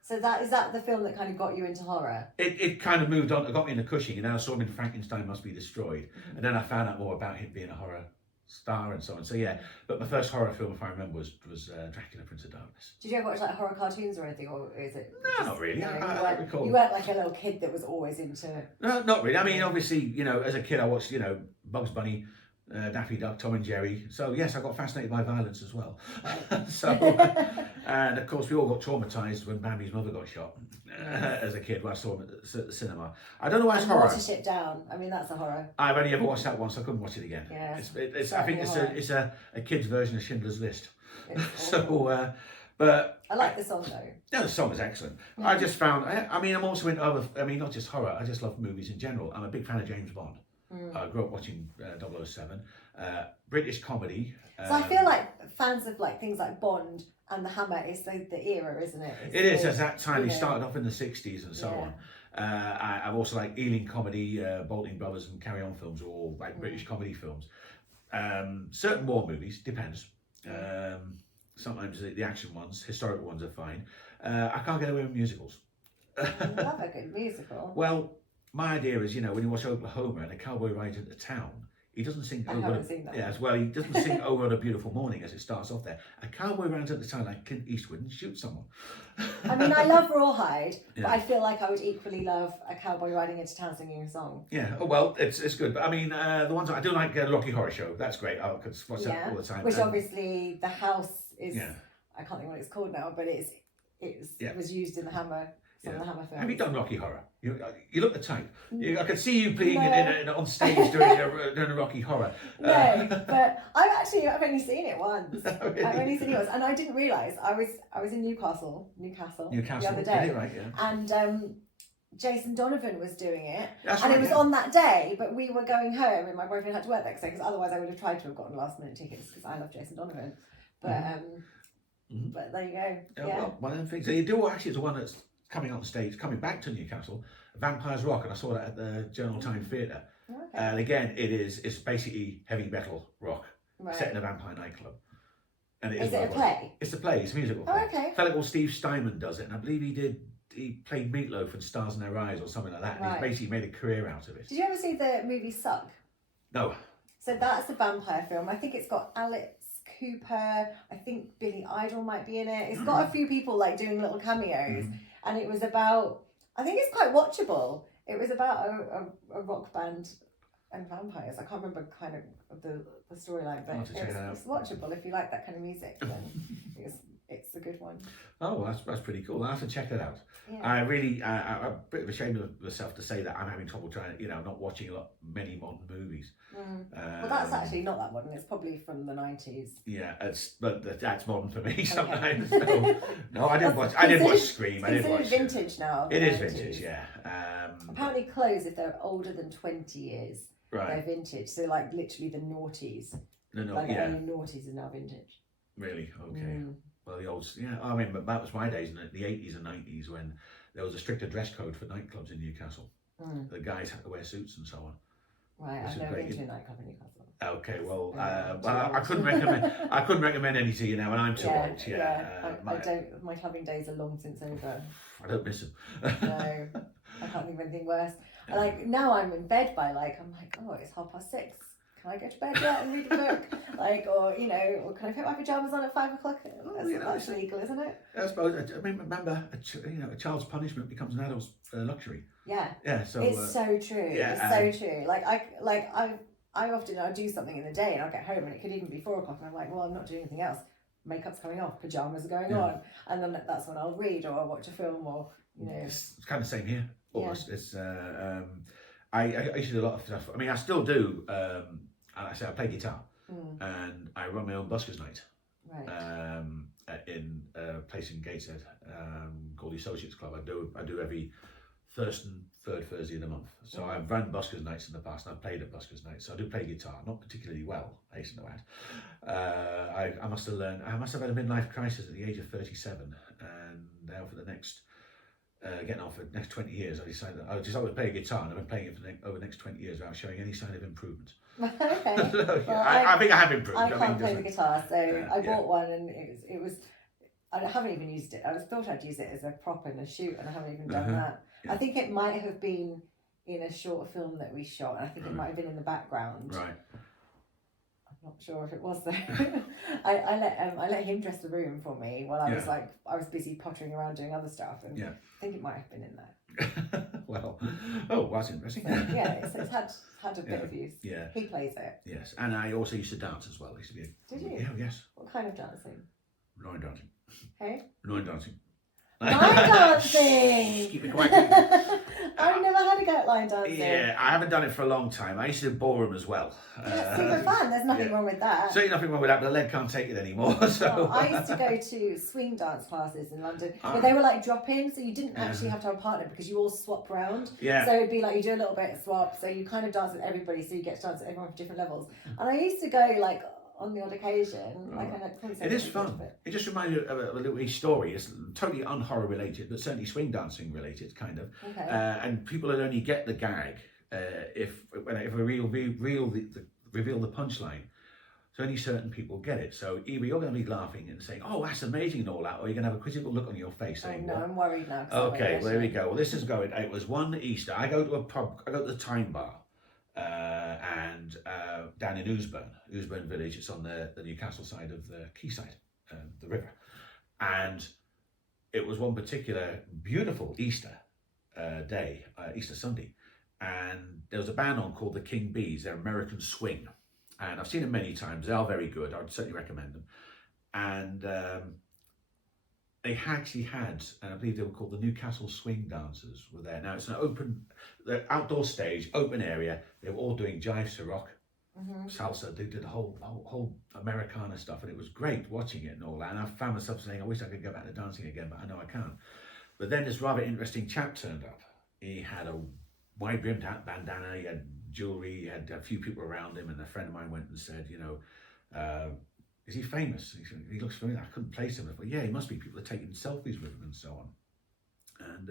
So is that the film that kind of got you into horror? It kind of moved on. It got me into Cushing, and then I saw him in Frankenstein Must Be Destroyed, and then I found out more about him being a horror star and so on. So yeah, but my first horror film, if I remember, was Dracula, Prince of Darkness. Did you ever watch like horror cartoons or anything, or is it? No, not really. I recall. You weren't like a little kid that was always into. No, not really. I mean, obviously, as a kid, I watched, Bugs Bunny, Daffy Duck, Tom and Jerry. So yes, I got fascinated by violence as well. And of course, we all got traumatized when Bambi's mother got shot as a kid when I saw him at the cinema. I don't know why it's horror. Watership Down. I mean, that's a horror. I've only ever watched that once. I couldn't watch it again. Yeah, I think it's a kid's version of Schindler's List. So, But I like the song though. yeah, the song is excellent. Yeah. I just found, I mean, I'm also into other, I mean, not just horror, I just love movies in general. I'm a big fan of James Bond. I grew up watching 007. British comedy. So I feel like fans of like things like Bond and The Hammer is the era, isn't it? It is, at that time, he started off in the 60s and so on. I've also like Ealing comedy, Bolting Brothers and Carry On films are all like British comedy films. Certain war movies, depends. Sometimes the action ones, historical ones are fine. I can't get away with musicals. I love a good musical. Well, my idea is, you know, when you watch Oklahoma and a cowboy rides into town, he doesn't sing I over. haven't seen that. Yeah, as well. He doesn't sing over on a beautiful morning as it starts off there. A cowboy rides into town like Clint Eastwood and shoots someone. I mean, I love Rawhide, but I feel like I would equally love a cowboy riding into town singing a song. Yeah. Oh well, it's good. But I mean, the ones I do like Rocky Horror Show. That's great. I could watch that all the time. Which obviously the house is. Yeah. I can't think what it's called now, but it was used in the Hammer. Some of the Hammer films. Have you done Rocky Horror? You look the type. I could see you being on stage during a Rocky Horror. No, but I've only seen it once. Really? I've only seen it once, and I didn't realise I was in Newcastle the other day, right, yeah. And Jason Donovan was doing it, That's and right, it was on that day. But we were going home, and my boyfriend had to work the next day because otherwise I would have tried to have gotten last minute tickets because I love Jason Donovan. But but there you go. Yeah. Well, one of them things. So you do actually the one that's coming on stage, coming back to Newcastle, Vampires Rock, and I saw that at the Journal Time Theatre. Okay. And again, it's basically heavy metal rock set in a vampire nightclub. And is it a play? It's a play. It's a musical play. Oh, okay. A fellow called Steve Steinman does it, and I believe he played Meatloaf in Stars in Their Eyes or something like that. And he's basically made a career out of it. Did you ever see the movie Suck? No. So that's a vampire film. I think it's got Alex Cooper. I think Billy Idol might be in it. It's got a few people like doing little cameos. And it was about, I think it's quite watchable. It was about a rock band and vampires. I can't remember kind of the storyline, but it's watchable if you like that kind of music. Then it's a good one. Oh, that's pretty cool. I'll have to check that out. Yeah. I'm a bit of ashamed of myself to say that I'm having trouble trying, not watching many modern movies. Well, that's actually not that modern. It's probably from the 90s. Yeah, but that's modern for me sometimes. Okay. No, I didn't watch Scream. I didn't watch. It's vintage now. It is vintage, yeah. Apparently, clothes if they're older than 20 years, they're vintage. So like literally the noughties. The early noughties are now vintage. Really? Okay. Well, the old, I mean, that was my days in the 80s and 90s when there was a stricter dress code for nightclubs in Newcastle. The guys had to wear suits and so on. Right, I've never been to a nightclub in Newcastle. Okay, well, I couldn't recommend any to you now, and I'm too old. My clubbing days are long since over. I don't miss them. No, I can't think of anything worse. Like now, I'm in bed by I'm like, oh, it's 6:30. Can I go to bed yet and read a book? Or can I put my pajamas on at 5 o'clock? That's legal, isn't it? I suppose. I mean, remember, a child's punishment becomes an adult's luxury. Yeah. Yeah. So it's so true. Yeah, it's so true. I often I'll do something in the day and I'll get home and it could even be 4 o'clock and I'm like, well, I'm not doing anything else. Makeup's coming off, pajamas are going on, and then that's when I'll read or I'll watch a film or It's kind of the same here. Almost. Yeah. It's I used to do a lot of stuff. I mean, I still do. And I play guitar, and I run my own buskers night. Right. In a place in Gateshead called the Associates Club. I do every first and third Thursday of the month. So I've run buskers nights in the past, and I've played at buskers nights. So I do play guitar, not particularly well, I hasten to add. I must have had a midlife crisis at the age of 37, and now for the next. Getting on for the next 20 years, I decided that I would just play a guitar, and I've been playing it for over the next 20 years without showing any sign of improvement. Okay. So, well, I think I have improved. I can't play the guitar, so I bought one, and it was. I haven't even used it. I thought I'd use it as a prop in a shoot, and I haven't even done that. Yeah. I think it might have been in a short film that we shot, and I think it might have been in the background. Right. Not sure if it was though. I let him dress the room for me while I was busy pottering around doing other stuff, and I think it might have been in there. Well, that's interesting. So, it's had a bit of use. Yeah, he plays it. Yes, and I also used to dance as well. Did you? Yeah, yes. What kind of dancing? Line dancing. Hey. Line dancing. Line dancing. Keep it quiet. I've never had a go at line dancing. Yeah, I haven't done it for a long time. I used to do ballroom as well. That's super fun. There's nothing wrong with that. Certainly nothing wrong with that, but the leg can't take it anymore. So I used to go to swing dance classes in London, but they were like drop-in, so you didn't actually have to have a partner because you all swap round. Yeah. So it'd be like you do a little bit of swap, so you kind of dance with everybody, so you get to dance with everyone for different levels. And I used to go like on the odd occasion, like it is fun. It just reminds me of a little story. It's totally un-horror related, but certainly swing dancing related, kind of. Okay. And people would only get the gag if I reveal the punchline. So only certain people get it. So either you're going to be laughing and saying, "Oh, that's amazing" and all that, or you're going to have a quizzical look on your face saying, "Oh no, I'm worried now." Okay, well, there we go. Well, this is going. It was one Easter. I go to a pub. I go to the Time Bar. And down in Ousbourne village, it's on the Newcastle side of the quayside, the river. And it was one particular beautiful Easter day, Easter Sunday. And there was a band on called the King Bees. They're American swing. And I've seen them many times. They are very good. I'd certainly recommend them. And they actually had, and I believe they were called the Newcastle Swing Dancers were there. Now it's the outdoor stage, open area. They were all doing jive to rock, salsa. They did the whole Americana stuff, and it was great watching it and all that. And I found myself saying, I wish I could go back to dancing again, but I know I can't. But then this rather interesting chap turned up. He had a wide-brimmed bandana, he had jewelry, he had a few people around him, and a friend of mine went and said, is he famous? He looks familiar. I couldn't place him. I thought, yeah, he must be. People are taking selfies with him and so on.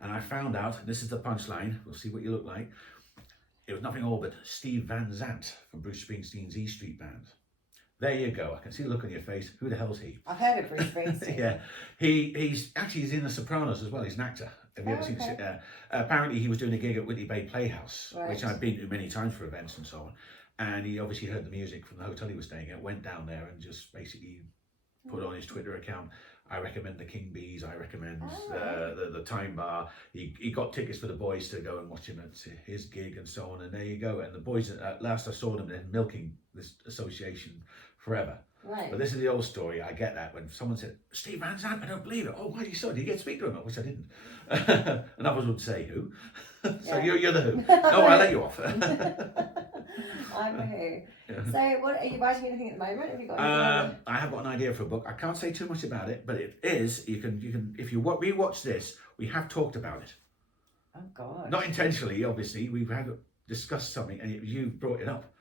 And I found out, and this is the punchline, we'll see what you look like. It was nothing more but Steve Van Zandt from Bruce Springsteen's E Street Band. There you go. I can see the look on your face. Who the hell's he? I've heard of Bruce Springsteen. Yeah. He's in The Sopranos as well. He's an actor. Have you ever seen it? Apparently he was doing a gig at Whitley Bay Playhouse, which I've been to many times for events and so on. And he obviously heard the music from the hotel he was staying at, went down there and just basically put on his Twitter account, I recommend the King Bees, I recommend the Time Bar. He got tickets for the boys to go and watch him at his gig and so on. And there you go. And the boys, at last I saw them, they're milking this association forever. Right. But this is the old story. I get that when someone said, Steve Van Zandt, I don't believe it. Oh, why do you so? Did you get to speak to him? I wish I didn't. And others would say who. So you're the who. No, I'll let you off. I'm a who. Yeah. So what are you writing anything at the moment? Have you got anything? I have got an idea for a book. I can't say too much about it, but it is, you can if you rewatch this, we have talked about it. Oh God. Not intentionally, obviously. We've had discussed something and you brought it up.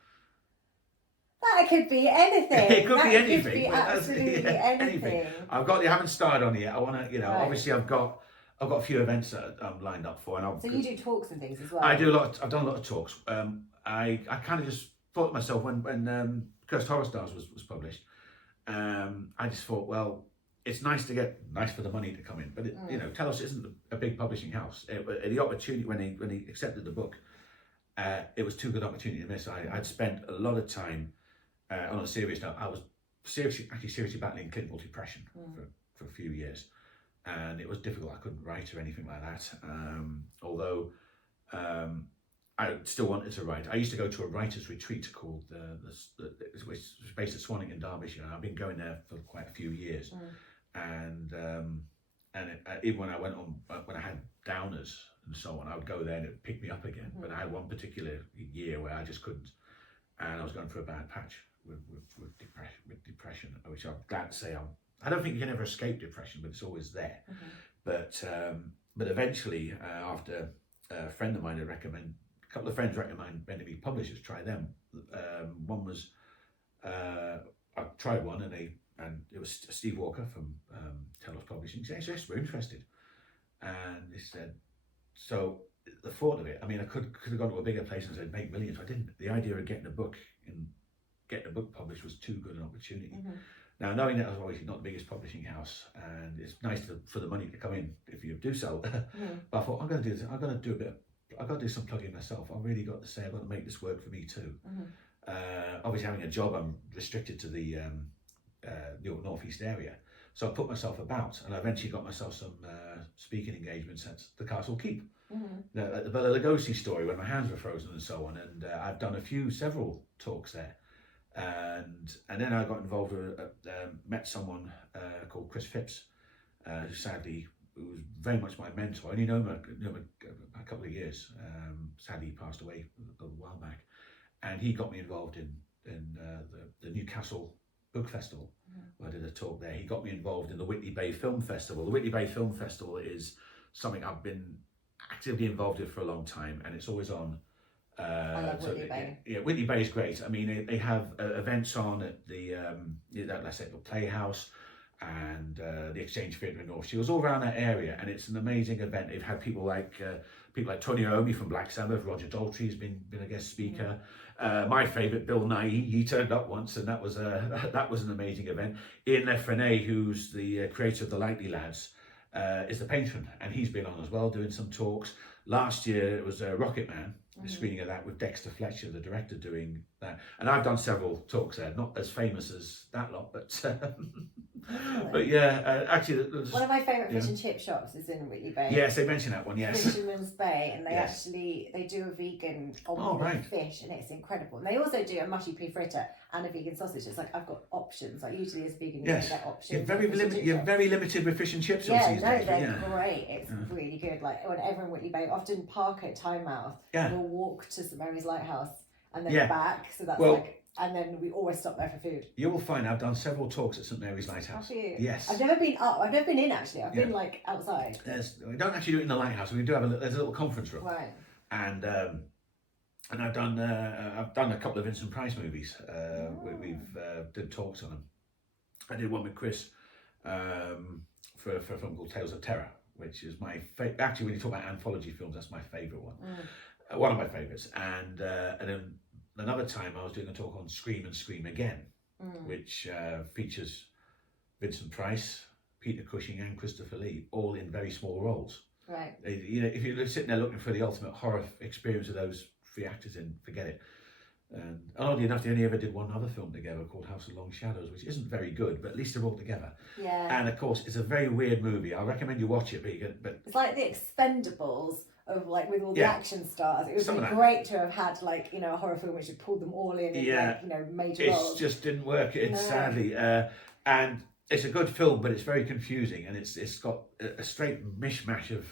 That could be anything. It could be anything. Could be absolutely anything. I haven't started on it yet. I want to, obviously I've got a few events that I'm lined up for. So you do talks and things as well? I do I've done a lot of talks. I kind of just thought to myself when Cursed Horror Stars was published, I just thought, well, it's nice for the money to come in, but Telos isn't a big publishing house. The opportunity when he accepted the book, it was too good an opportunity to miss. I'd spent a lot of time on a serious note. I was seriously battling clinical depression for a few years, and it was difficult. I couldn't write or anything like that. Although I still wanted to write. I used to go to a writers' retreat called which was based at Swanwick, Derbyshire, and I've been going there for quite a few years. And even when I had downers and so on, I would go there and it would pick me up again. But I had one particular year where I just couldn't, and I was going through a bad patch with depression, which I'm glad to say I don't think you can ever escape depression, but it's always there. But eventually, after a friend of mine a couple of friends recommended me publishers, try them. One was I tried one and it was Steve Walker from Telos Publishing. He said, yes, we're interested. And they said, so the thought of it, I mean, I could have gone to a bigger place and said, make millions. I didn't. The idea of getting a book published was too good an opportunity. Now, knowing that I was obviously not the biggest publishing house, and it's nice for the money to come in if you do so. But I thought, I'm going to do this. I've got to do some plugging myself. I've really got to say, I've got to make this work for me too. Obviously, having a job, I'm restricted to the New York Northeast area. So I put myself about, and I eventually got myself some speaking engagements at the Castle Keep. At the Bela Lugosi story, when my hands were frozen and so on. And I've done several talks there. And then I got involved with, met someone called Chris Phipps, who sadly was very much my mentor. I only know him a couple of years. Sadly, he passed away a little while back, and he got me involved in the Newcastle Book Festival. I did a talk there. He got me involved in the Whitley Bay Film Festival. The Whitley Bay Film Festival is something I've been actively involved in for a long time, and it's always on. I love Whitley Bay. Yeah, Whitley Bay is great. I mean, they have events on at the let's say the Playhouse and the Exchange Theatre in North Shields, all around that area, and it's an amazing event. They've had people like Tony Iommi from Black Sabbath, Roger Daltrey's been a guest speaker. My favourite, Bill Nighy, he turned up once, and that was an amazing event. Ian Lefrene, who's the creator of the Lightly Lads, is the patron, and he's been on as well, doing some talks. Last year it was Rocket Man, a screening of that with Dexter Fletcher, the director, doing that. And I've done several talks there, not as famous as that lot, but but yeah, actually, one of my favourite fish and chip shops is in Whitley Bay. Yes, they mentioned that one. Yes, Fisherman's Bay, and they do a vegan omelette fish, and it's incredible. And they also do a mushy pea fritter and a vegan sausage. It's like I've got options. Like usually as a vegan, you get options. You're very limited with fish and chips. They're great. It's really good. Like whenever in Whitley Bay, often park at Tynemouth. We'll walk to St Mary's Lighthouse and then back. So that's and then we always stop there for food. You will find I've done several talks at St Mary's Lighthouse. Have you? Yes. I've never been up. I've never been in actually. I've been like outside. We don't actually do it in the lighthouse. We do have there's a little conference room. Right. And I've done a couple of Vincent Price movies. We've did talks on them. I did one with Chris for a film called Tales of Terror, which is my favorite. Actually, when you talk about anthology films, that's my favourite one. One of my favourites. And then another time I was doing a talk on Scream and Scream Again, which features Vincent Price, Peter Cushing and Christopher Lee, all in very small roles. Right. If you're sitting there looking for the ultimate horror experience of those three actors in, forget it. And oddly enough, they only ever did one other film together called House of Long Shadows, which isn't very good, but at least they're all together. Yeah. And of course, it's a very weird movie. I recommend you watch it, but it's like the Expendables of like with all the action stars. It would be great to have had like a horror film which had pulled them all in like, major roles. It just didn't work. Sadly, and it's a good film, but it's very confusing, and it's got a straight mishmash of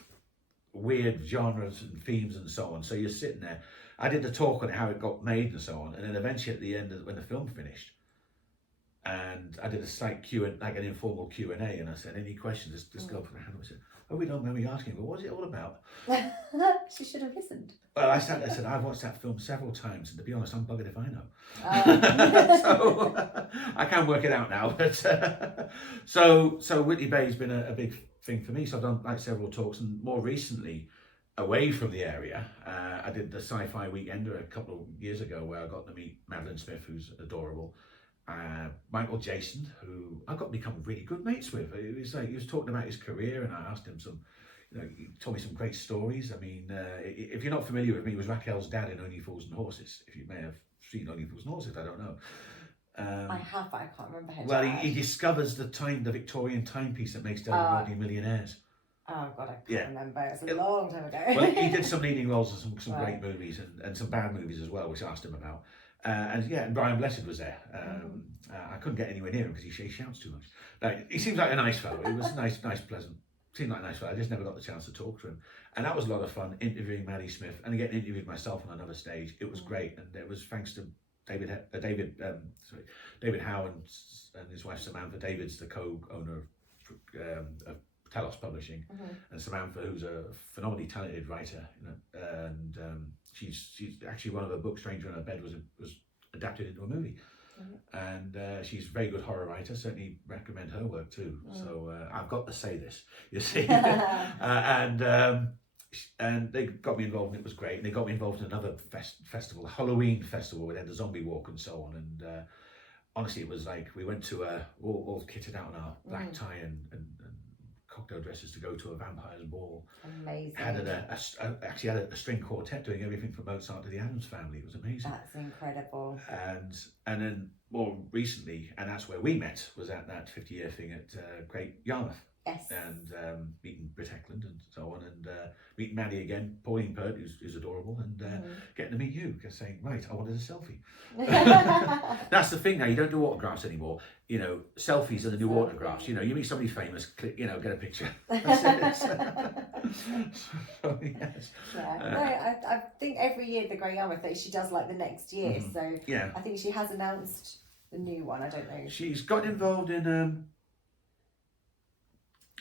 weird genres and themes and so on. So you're sitting there. I did the talk on how it got made and so on, and then eventually at the end when the film finished, and I did a slight like an informal Q&A, and I said, any questions? Just go for the hand. I said, oh, we don't mind me asking, but what's it all about? She should have listened. Well, I said, I've watched that film several times, and to be honest, I'm buggered if I know. So I can work it out now. But so Whitley Bay's been a big thing for me. So I've done like several talks, and more recently, away from the area, I did the Sci-Fi Weekender a couple of years ago, where I got to meet Madeline Smith, who's adorable. Michael Jason, who I got to become really good mates with. He was talking about his career, and I asked him some, he told me some great stories. I mean, if you're not familiar with me, he was Raquel's dad in Only Fools and Horses. If you may have seen Only Fools and Horses, I don't know. I have, but I can't remember her Well, dad. he discovers the Victorian timepiece that makes Delhi millionaires. Oh God, I can't remember. It's a long time ago. Well, he did some leading roles in some great movies and some bad movies as well, which I asked him about. And Brian Blessed was there. I couldn't get anywhere near him because he shouts too much. No, he seems like a nice fellow. He was nice, pleasant. Seemed like a nice fellow. I just never got the chance to talk to him. And that was a lot of fun, interviewing Maddie Smith and getting interviewed myself on another stage. It was great, and it was thanks to David Howe and his wife Samantha. David's the co-owner of Telos Publishing, and Samantha, who's a phenomenally talented writer, and she's actually one of her books, Stranger in Her Bed, was adapted into a movie, and she's a very good horror writer. Certainly recommend her work too. So I've got to say this, you see, and they got me involved, and it was great. And they got me involved in another festival, Halloween festival, where they had the zombie walk and so on. And honestly, it was like we went to all kitted out in our black tie and cocktail dresses to go to a vampire's ball. Amazing. Actually had a string quartet doing everything from Mozart to the Addams Family. It was amazing. That's incredible. And then more recently, and that's where we met, was at that 50-year thing at Great Yarmouth. Yes. And meeting Britt Eklund and so on, and meeting Maddie again, Pauline Pert, who's adorable, and getting to meet you, just saying, right, I wanted a selfie. That's the thing now, you don't do autographs anymore. You know, selfies are the new autographs. You know, you meet somebody famous, click, you know, get a picture. That's it. So, yes. Yeah. I think every year the Grey Yarmouth that she does like the next year. So yeah. I think she has announced the new one. I don't know. She's got involved in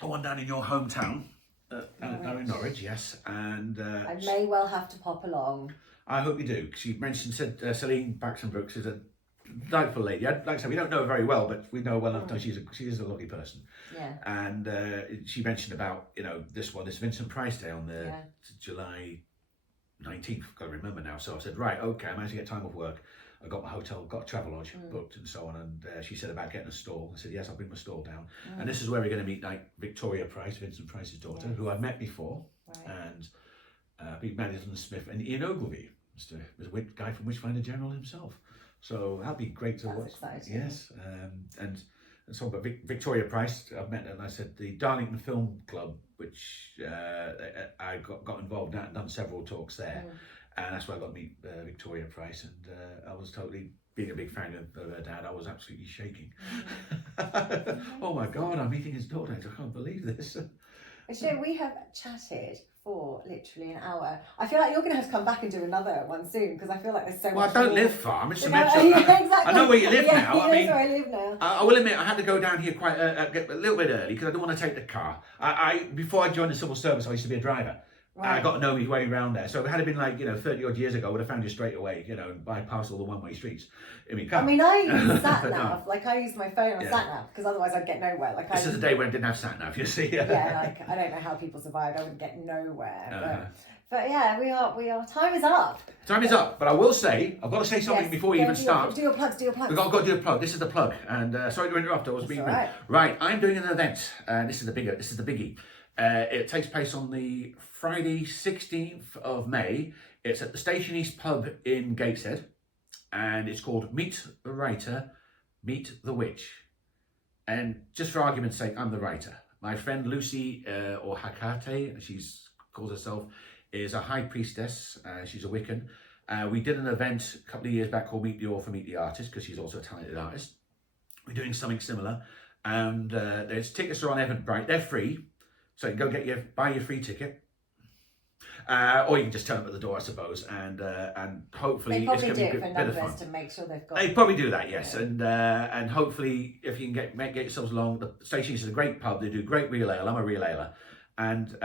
one down in your hometown, down in Norwich, yes, and I may well have to pop along. I hope you do. She said Celine Baxton Brooks is a delightful lady. Like I said, we don't know her very well, but we know her well enough to know she is a lovely person. Yeah. And she mentioned about, you know, this Vincent Price Day on the July 19th. Got to remember now. So I said, right, okay, I managed to get time off work. I got my hotel, got a travel lodge booked and so on, and she said about getting a stall. I said, yes, I'll bring my stall down. And this is where we're going to meet like Victoria Price, Vincent Price's daughter, who I've met before, and Big Madison Smith and Ian Ogilvy, the guy from Witchfinder General himself. So that'd be great to watch. Exciting. Yes, and so, but Victoria Price, I've met her, and I said the Darlington Film Club, which I got involved in that and done several talks there. And that's where I got to meet Victoria Price, and I was totally, being a big fan of her dad, I was absolutely shaking. Oh my God, I'm meeting his daughter, I can't believe this. Actually, we have chatted for literally an hour. I feel like you're going to have to come back and do another one soon, because I feel like there's so much. Well, I don't more. live far, I'm just Exactly. I know where you live now. I mean, where I live now. I will admit, I had to go down here quite a little bit early, because I didn't want to take the car. Before I joined the civil service, I used to be a driver. Right. I got to know my way around there. So if it had been like, 30 odd years ago, I would have found you straight away, and bypassed all the one-way streets in my car. I mean, I use sat-nav. Like, I use my phone on sat-nav, because otherwise I'd get nowhere. Like, this is a day when I didn't have sat-nav, you see. Like, I don't know how people survived. I would get nowhere. But yeah, we are. Time is up. Time is up. But I will say, I've got to say something before we even start. Do your plugs. We've got to do a plug. This is the plug. And sorry to interrupt. I was being rude. Right. I'm doing an event. This is the biggie. It takes place on the Friday 16th of May. It's at the Station East pub in Gateshead, and it's called Meet the Writer, Meet the Witch. And just for argument's sake, I'm the writer. My friend Lucy, or Hakate, she calls herself, is a high priestess. She's a Wiccan. We did an event a couple of years back called Meet the Author, Meet the Artist, because she's also a talented artist. We're doing something similar, and there's tickets are on Eventbrite. They're free. So you can go buy your free ticket, or you can just turn up at the door, I suppose, and hopefully it's going to be a bit of fun. To make sure they've got. They probably do that, yes, and hopefully if you can get yourselves along. The Station is a great pub. They do great real ale. I'm a real aler, and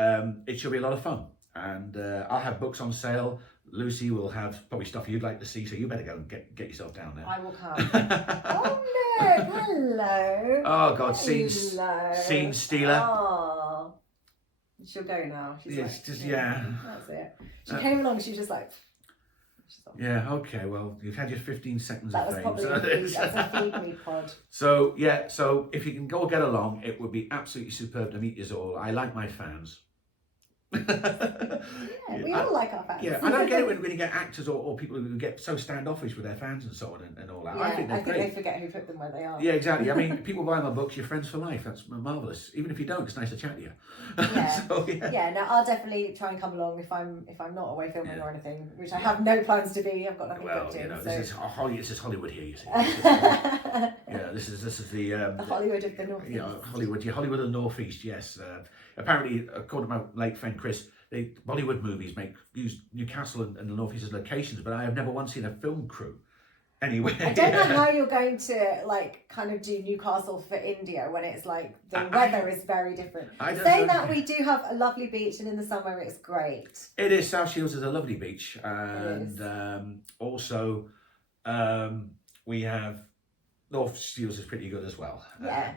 it should be a lot of fun. And I'll have books on sale. Lucy will have probably stuff you'd like to see, so you better go and get yourself down there. I will come. Oh no! Hello. Oh God, scene stealer. Oh. She'll go now. She's That's it. She came along. She was just like. Yeah. Okay. Well, you've had your 15 seconds of fame. That was a feed me pod. So yeah. So if you can go get along, it would be absolutely superb to meet you all. I like my fans. We all like our fans. Yeah, I don't get it when you get actors or people who get so standoffish with their fans and so on and all that. Yeah, I think they're great. They forget who put them where they are. Yeah, exactly. I mean, people buy my books, you're friends for life. That's marvellous. Even if you don't, it's nice to chat to you. Yeah. So, no, I'll definitely try and come along if I'm not away filming or anything, which I have no plans to be. I've got nothing booked in. This is Hollywood here, you see. This is the Hollywood of the North East. Hollywood of the North East, yes. Apparently, according to my late friend Chris, Bollywood movies use Newcastle and the North East as locations, but I have never once seen a film crew anywhere. I don't know how you're going to kind of do Newcastle for India when it's like the weather is very different. Saying that, we do have a lovely beach, and in the summer it's great. It is. South Shields is a lovely beach, and also we have North Shields is pretty good as well. Yeah.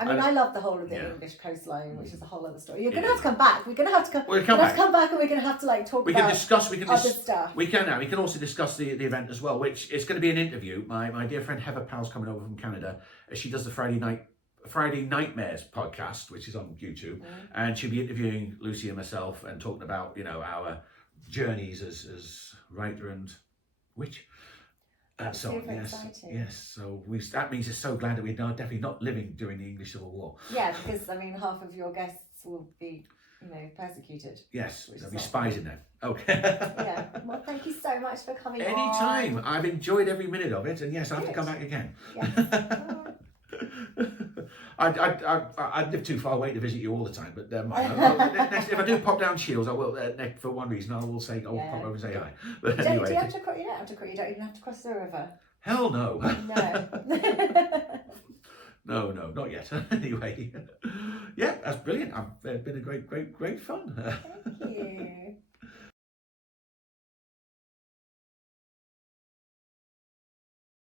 And, I mean, I love the whole of the English coastline, which is a whole other story. You're going to have to come back. We're going to have to come. We'll come back. And we're going to have to talk about other stuff. We can now. We can also discuss the event as well, which is going to be an interview. My dear friend Heather Powell's coming over from Canada. She does the Friday Nightmares podcast, which is on YouTube, and she'll be interviewing Lucy and myself and talking about our journeys as writer and witch. That's so on. super Yes, exciting. yes. So that means it's so glad that we're definitely not living during the English Civil War. Yeah, because I mean, half of your guests will be, persecuted. Yes, Which there'll is be not spies fun. in there. Okay. Yeah. Well, thank you so much for coming Anytime. on. I've enjoyed every minute of it, and yes, I have to Good. come back again. Yes. I'd live too far away to visit you all the time, but next, if I do pop down Shields, I will. For one reason, I will say, I'll pop over and say hi. But Do anyway, you have to cross? You don't have to cross. You don't even have to cross the river. hell no. No. No, not yet. Anyway, yeah, that's brilliant. It's been a great fun. Thank you.